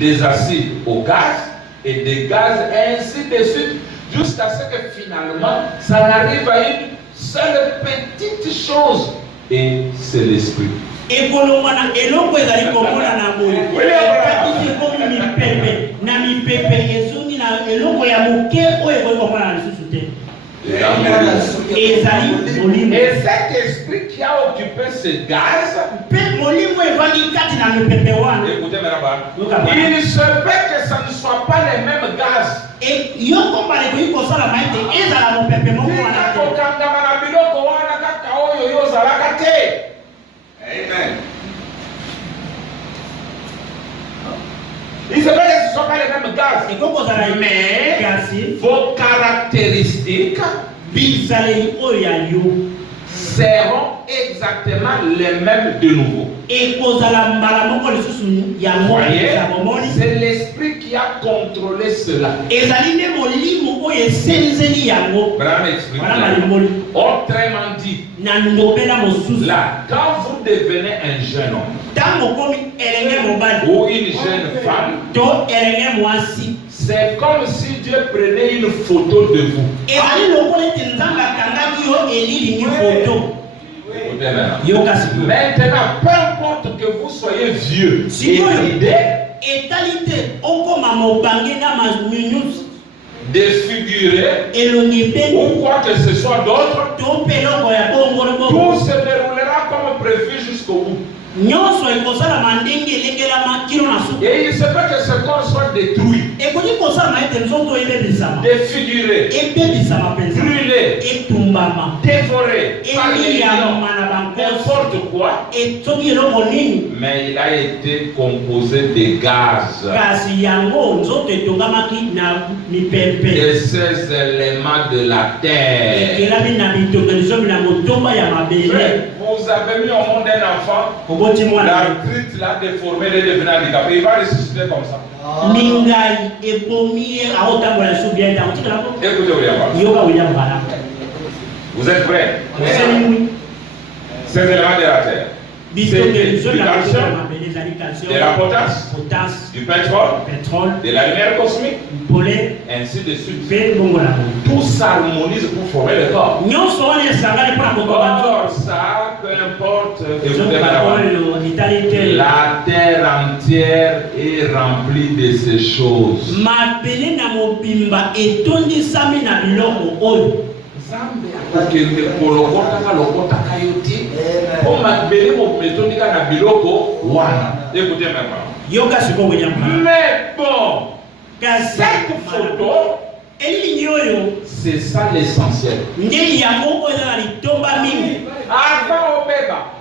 des acides au gaz, et des gaz, ainsi de suite, jusqu'à ce que finalement, ça arrive à une seule petite chose, et c'est l'esprit. Et cet esprit qui a occupé ce gaz, écoutez mes rabbins, il se peut que ça ne soit pas les mêmes gaz. Amen. Il se peut que ce ne soit pas les mêmes gaz, mais vos caractéristiques seront exactement les mêmes de nouveau. Voyez, c'est l'esprit qui a contrôlé cela. Autrement dit, là, quand vous devenez un jeune homme ou une jeune femme, c'est comme si Dieu prenait une photo de vous. Maintenant, peu importe que vous soyez vieux et ridé, défiguré ou quoi que ce soit d'autre, tout se déroulera comme prévu jusqu'au bout. Et il se peut que ce corps soit détruit, défiguré, brûlé, dévoré par les lions, n'importe quoi. Mais il a été composé de gaz, de ces éléments de la terre. Vous avez mis au monde un enfant, l'arthrite l'a déformé, il est devenu handicapé. Il va ressusciter comme ça. Écoutez William. Vous êtes prêts? Ces éléments de la terre, c'est du calcium, de la potasse, du pétrole, de la lumière cosmique, ainsi de suite. Tout s'harmonise pour former le corps. Or ça, peu importe, écoutez madame, la terre entière est remplie de ces choses. Écoutez maintenant. Mais bon, cette photo, c'est ça l'essentiel.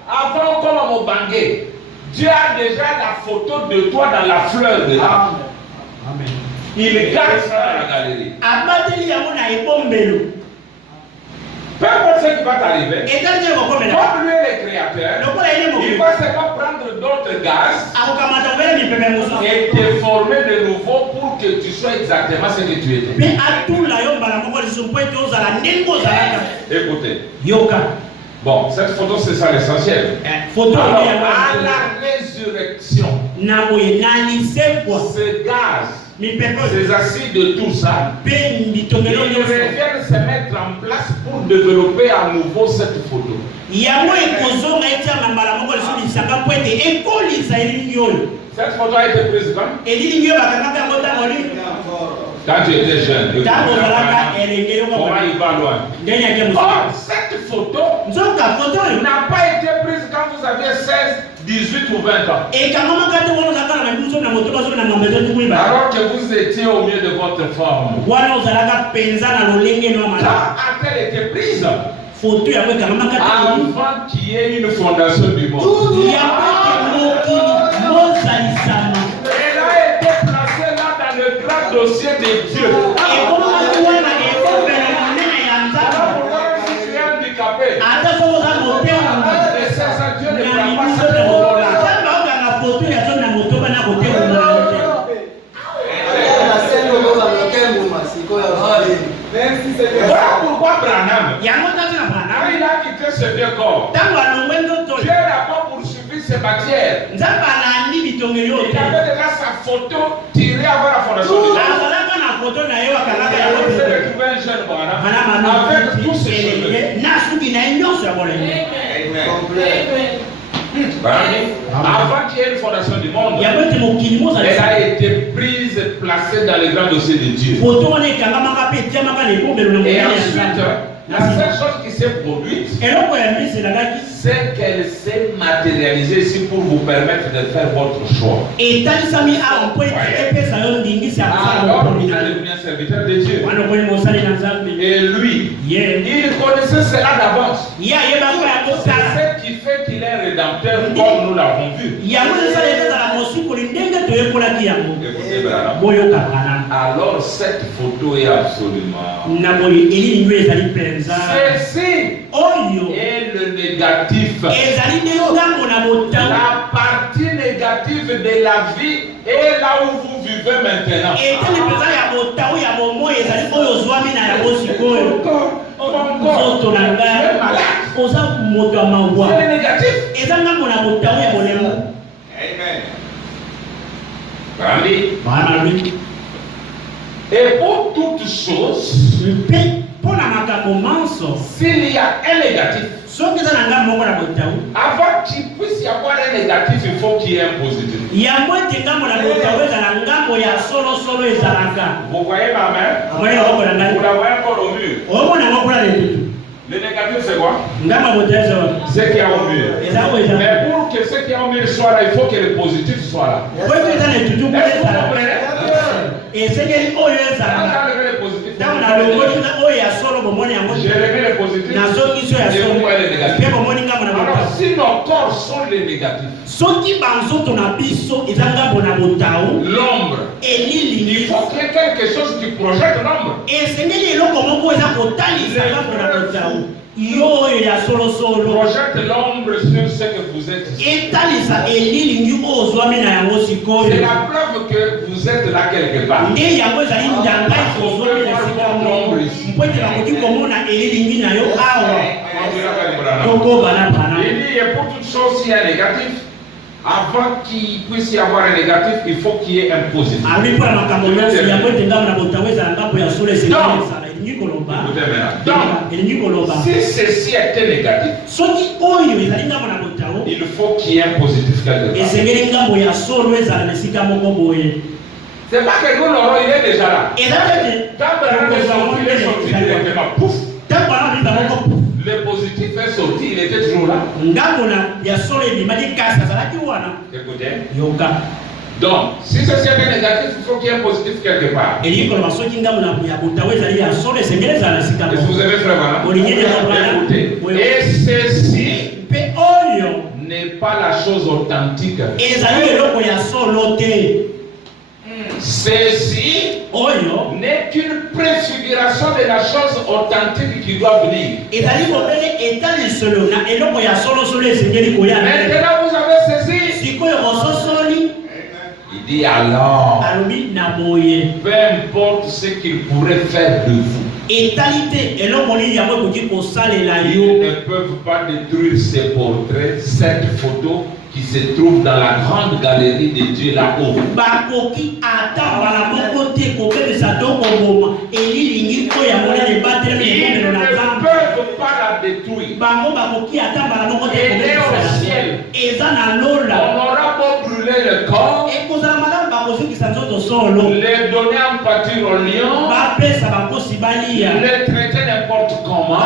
Avant comme mon banguet, Dieu a déjà la photo de toi dans la fleur de l'âme. Il garde ça dans la galerie. Peu importe ce qui va t'arriver, comme lui est le créateur, il va seulement prendre d'autres gaz et te former de nouveau pour que tu sois exactement ce que tu étais. Écoutez. Bon, cette photo, c'est ça l'essentiel. Alors, à la résurrection, ce gaz ces acides de tout ça, ils reviennent se mettre en place pour développer à nouveau cette photo. Cette photo a été prise quand tu étais jeune. Comment il va loin? Or, cette photo n'a pas été prise quand vous aviez 16, 18 ou 20 ans. Alors que vous étiez au mieux de votre forme. Quand a-t-elle été prise? Avant qu'il y ait une fondation du monde. Elle a été placée là dans le grand dossier de Dieu. Alors pourquoi si tu es handicapé? Dieu ne prend pas cette photo-là. Voilà pourquoi Branham, il a quitté ce vieux corps. Dieu n'a pas poursuivi ses matières. Il avait déjà sa photo tirée avant la fondation du monde. Il avait trouvé un jeune Branham avec tous ses cheveux. Avant qu'il y ait une fondation du monde, elle a été prise, placée dans le grand dossier de Dieu. Et ensuite, la seule chose qui s'est produite, c'est qu'elle s'est matérialisée ici pour vous permettre de faire votre choix. Alors vous allez devenir serviteur de Dieu. Et lui, il connaissait cela d'avance. C'est ce qui fait qu'il est rédempteur comme nous l'avons vu. Alors cette photo est absolument... Ceci est le négatif. La partie négative de la vie est là où vous vivez maintenant. C'est le négatif. Amen. Et pour toutes choses, s'il y a un négatif, avant qu'il puisse y avoir un négatif, il faut qu'il y ait un positif. Vous voyez ma main? Vous la voyez encore au mur. Le négatif c'est quoi? Ce qui est au mur. Mais pour que ce qui est au mur soit là, il faut que le positif soit là. Est-ce que vous comprenez? Et c'est qu'il y a le positif. J'ai réglé le positif. J'ai oublié le négatif. Alors si nos corps sont les négatifs, l'ombre, il faut qu'il y ait quelque chose qui projette l'ombre. Projette l'ombre sur ce que vous êtes. C'est la preuve que vous êtes là quelque part. Il dit, et pour toute chose, s'il y a un négatif, avant qu'il puisse y avoir un négatif, il faut qu'il y ait un positif. Donc, si ceci était négatif, il faut qu'il y ait un positif quelque part. C'est pas que nous l'aurons, il est déjà là. Quand Branham est sorti, il est sorti directement. Pouf! Le positif est sorti, il était toujours là. Écoutez. Donc, si ceci est négatif, il faut qu'il y ait un positif quelque part. Est-ce que vous avez frère Branham? Écoutez. Et ceci n'est pas la chose authentique. Ceci n'est qu'une préfiguration de la chose authentique qui doit venir. Maintenant vous avez saisi. Il dit alors, peu importe ce qu'il pourrait faire de vous, ils ne peuvent pas détruire ces portraits, cette photo qui se trouve dans la grande galerie de Dieu là-haut. Ne peuvent pas la détruire. Elle est au ciel. On aura beau brûler le corps, les donner en pâture au lion, les traiter n'importe comment.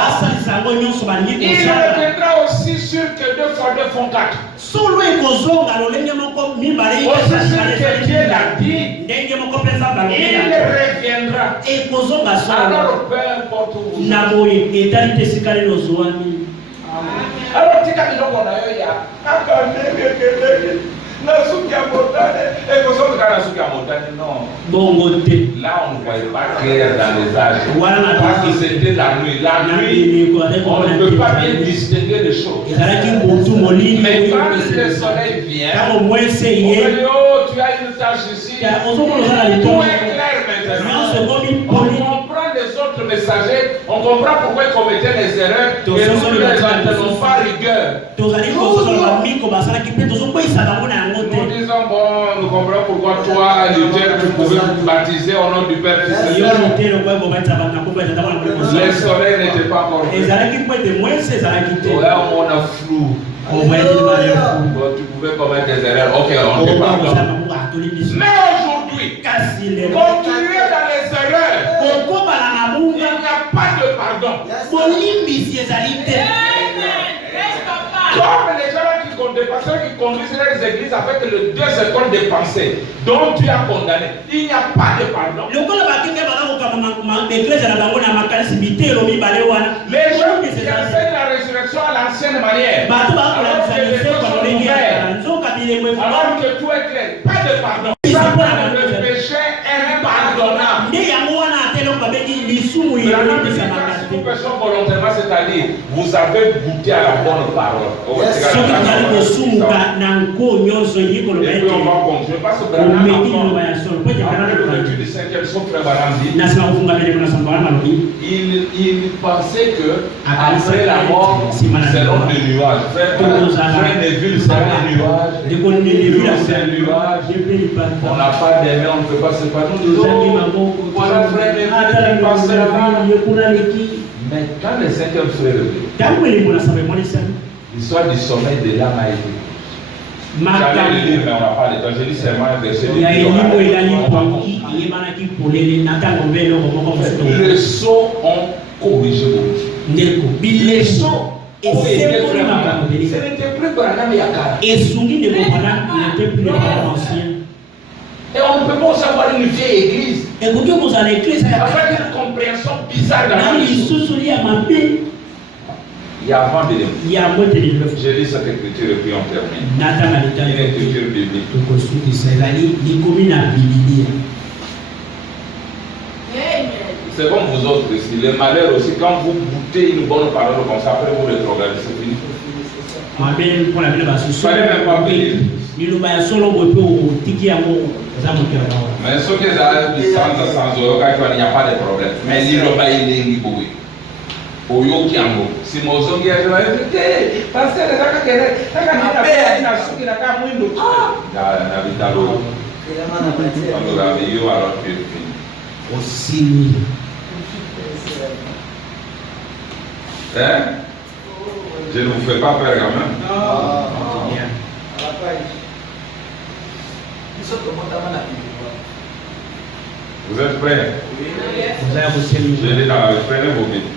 Il reviendra aussi sur que 2 fois 2 font 4. Aussi sûr que Dieu l'a dit, il reviendra. Alors peu importe où vous êtes. Alors tika biloko na yo ya kaka ndenge na suki ya motane et que ça na suki ya motane non bongo te là on ne voyait pas clair dans les âges parce que c'était la nuit on ne peut pas bien distinguer les choses mais quand le soleil vient oh tu as une tâche ici tout est clair maintenant on comprend les autres messagers on comprend pourquoi ils commettaient les erreurs et nous ne tenons pas rigueur. Nous disons bon, nous comprenons pourquoi toi, Luther, tu pouvais baptiser au nom du Père Fils et les soleils n'étaient pas encore venus. Là, on a flou. Tu pouvais commettre des erreurs. Ok, on te pardonne. Mais aujourd'hui, continuer dans les erreurs, il n'y a pas de pardon. Comme les gens qui conduisent les églises avec les 2 écoles de pensée dont tu as condamné, il n'y a pas de pardon. Les gens qui enseignent la résurrection à l'ancienne manière, alors que tout est clair, pas de pardon. Le péché est impardonnable. Volontairement, c'est-à-dire vous avez goûté à la bonne parole. Et puis on va continuer parce que Branham après l'étude du 5e son frère Branham dit il pensait que après la mort seront des nuages. Frère Neville c'est un nuage, c'est un nuage. On n'a pas d'aimé, on ne peut pas se parler. Nous disons voilà frère Neville qui passe là-bas. Mais quand le 5e frère est venu, l'histoire du sommeil de l'âme a été. J'allais le lire, mais on n'a pas le temps. J'ai lu seulement un verset. Les sceaux ont corrigé beaucoup. Les sceaux ont été vraiment. Ce n'était plus Branham Yakara. Et on ne peut pas savoir une vieille église. Avec une compréhension bizarre dans la vie. Il y a avant de l'aimer. J'ai lu cette écriture et puis on termine. Une écriture biblique. C'est comme vous autres ici. Le malheur aussi, quand vous goûtez une bonne parole comme ça, après vous rétrogradez, c'est fini. Il ne fallait même pas venir. Mais ce que j'ai dit sans il n'y a pas de problème. Mais il n'y a pas de problème. Si mon zongi a dit, parce que les gens qui je ne vous fais pas peur quand même. Vous êtes prêts? Je l'ai dans la prenez vos Bibles.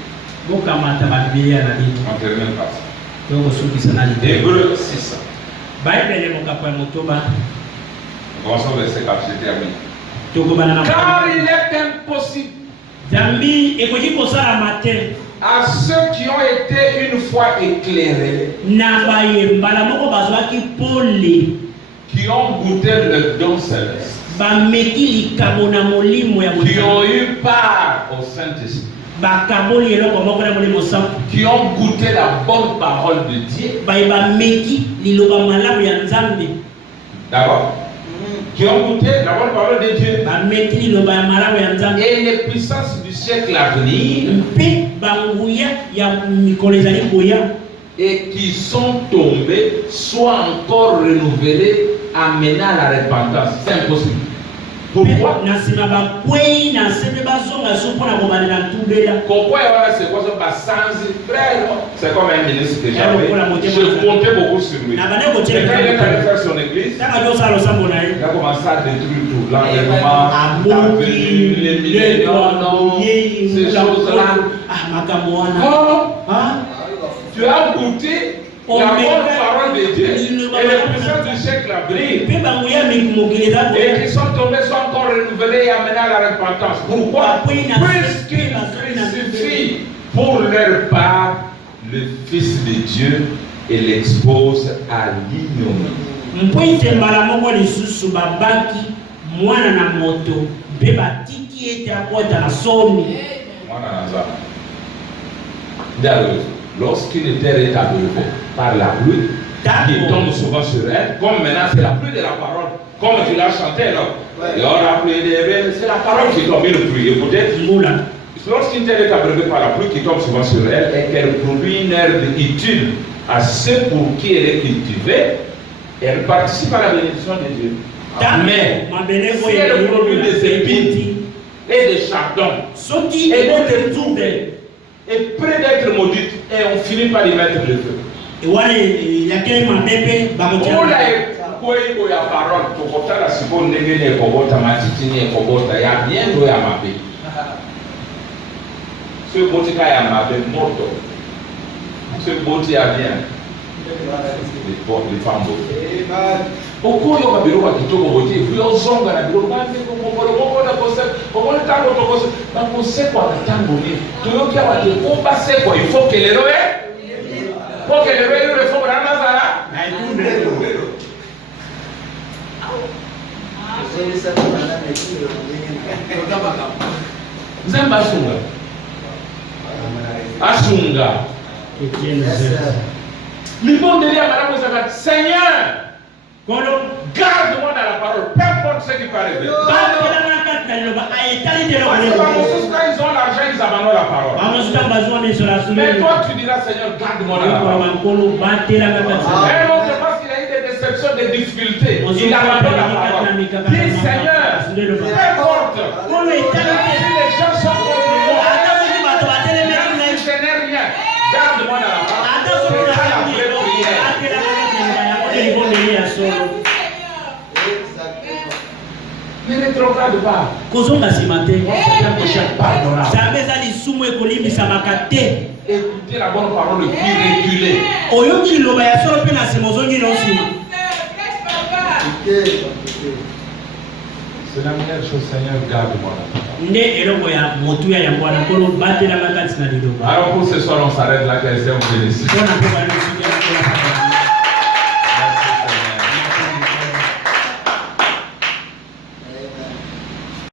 On termine par ça. Hébreux 6. Commençons au verset 4, je termine. Car il est impossible à ceux qui ont été une fois éclairés, qui ont goûté le don céleste, qui ont eu part au Saint-Esprit, qui ont goûté la bonne parole de Dieu, d'abord, qui ont goûté la bonne parole de Dieu et les puissances du siècle à venir, et qui sont tombés soient encore renouvelés, amenés à la repentance. C'est impossible. Pourquoi? Pourquoi c'est quoi ça? C'est comme un ministre que j'avais. Je comptais beaucoup sur lui. Mais quand il est allé faire son église, il a commencé à détruire tout. L'enlèvement, l'avenue, les millions, ces choses-là. Tu as goûté la bonne parole de Dieu et les puissances du siècle à briller. Et qui sont tombés sont encore renouvelés et amenés à la repentance. Pourquoi? Puisqu'ils crucifient pour leur part le Fils de Dieu et l'exposent à l'ignominie. Lorsqu'une terre est abreuvée par la pluie, qui tombe souvent sur elle, comme maintenant c'est la pluie de la parole, comme tu l'as chanté là. Il y aura pluie c'est la parole qui tombe, le pluie. Écoutez, lorsqu'une terre est abreuvée par la pluie qui tombe souvent sur elle et qu'elle produit une herbe utile à ceux pour qui elle est cultivée, elle participe à la bénédiction de Dieu. Mais si elle produit des épines et des chardons et des tournées, et près d'être maudite, et on finit par y mettre le feu. Ce botika ya mabe moto. Ce botika ya bien. Les femmes. Okoyo kabiro kitoko bote vyo zonga na biro bande ko na kose ko le tango to kose na kose kwa tango ni to yokia wa ko passe quoi il faut que les roé pour que les roé le font na mazara na itunde Zamba sunga asunga Libon de l'Ia Madame Zaka Seigneur garde-moi dans la parole, peu importe ce qui peut arriver. Parce que ils ont l'argent, ils abandonnent la parole. Mais toi, tu diras, Seigneur, garde-moi dans la parole. Un autre, parce qu'il a eu des déceptions, des difficultés, il abandonne la parole. Dis, Seigneur, peu importe. Si les gens sont contre moi, je n'ai rien. Garde-moi dans la parole. C'est ça la vraie prière. Ne rétrograde pas. Écoutez la bonne parole puis reculer. C'est la meilleure chose, Seigneur, garde-moi. Alors pour ce soir, on s'arrête là, que le Seigneur vous bénisse.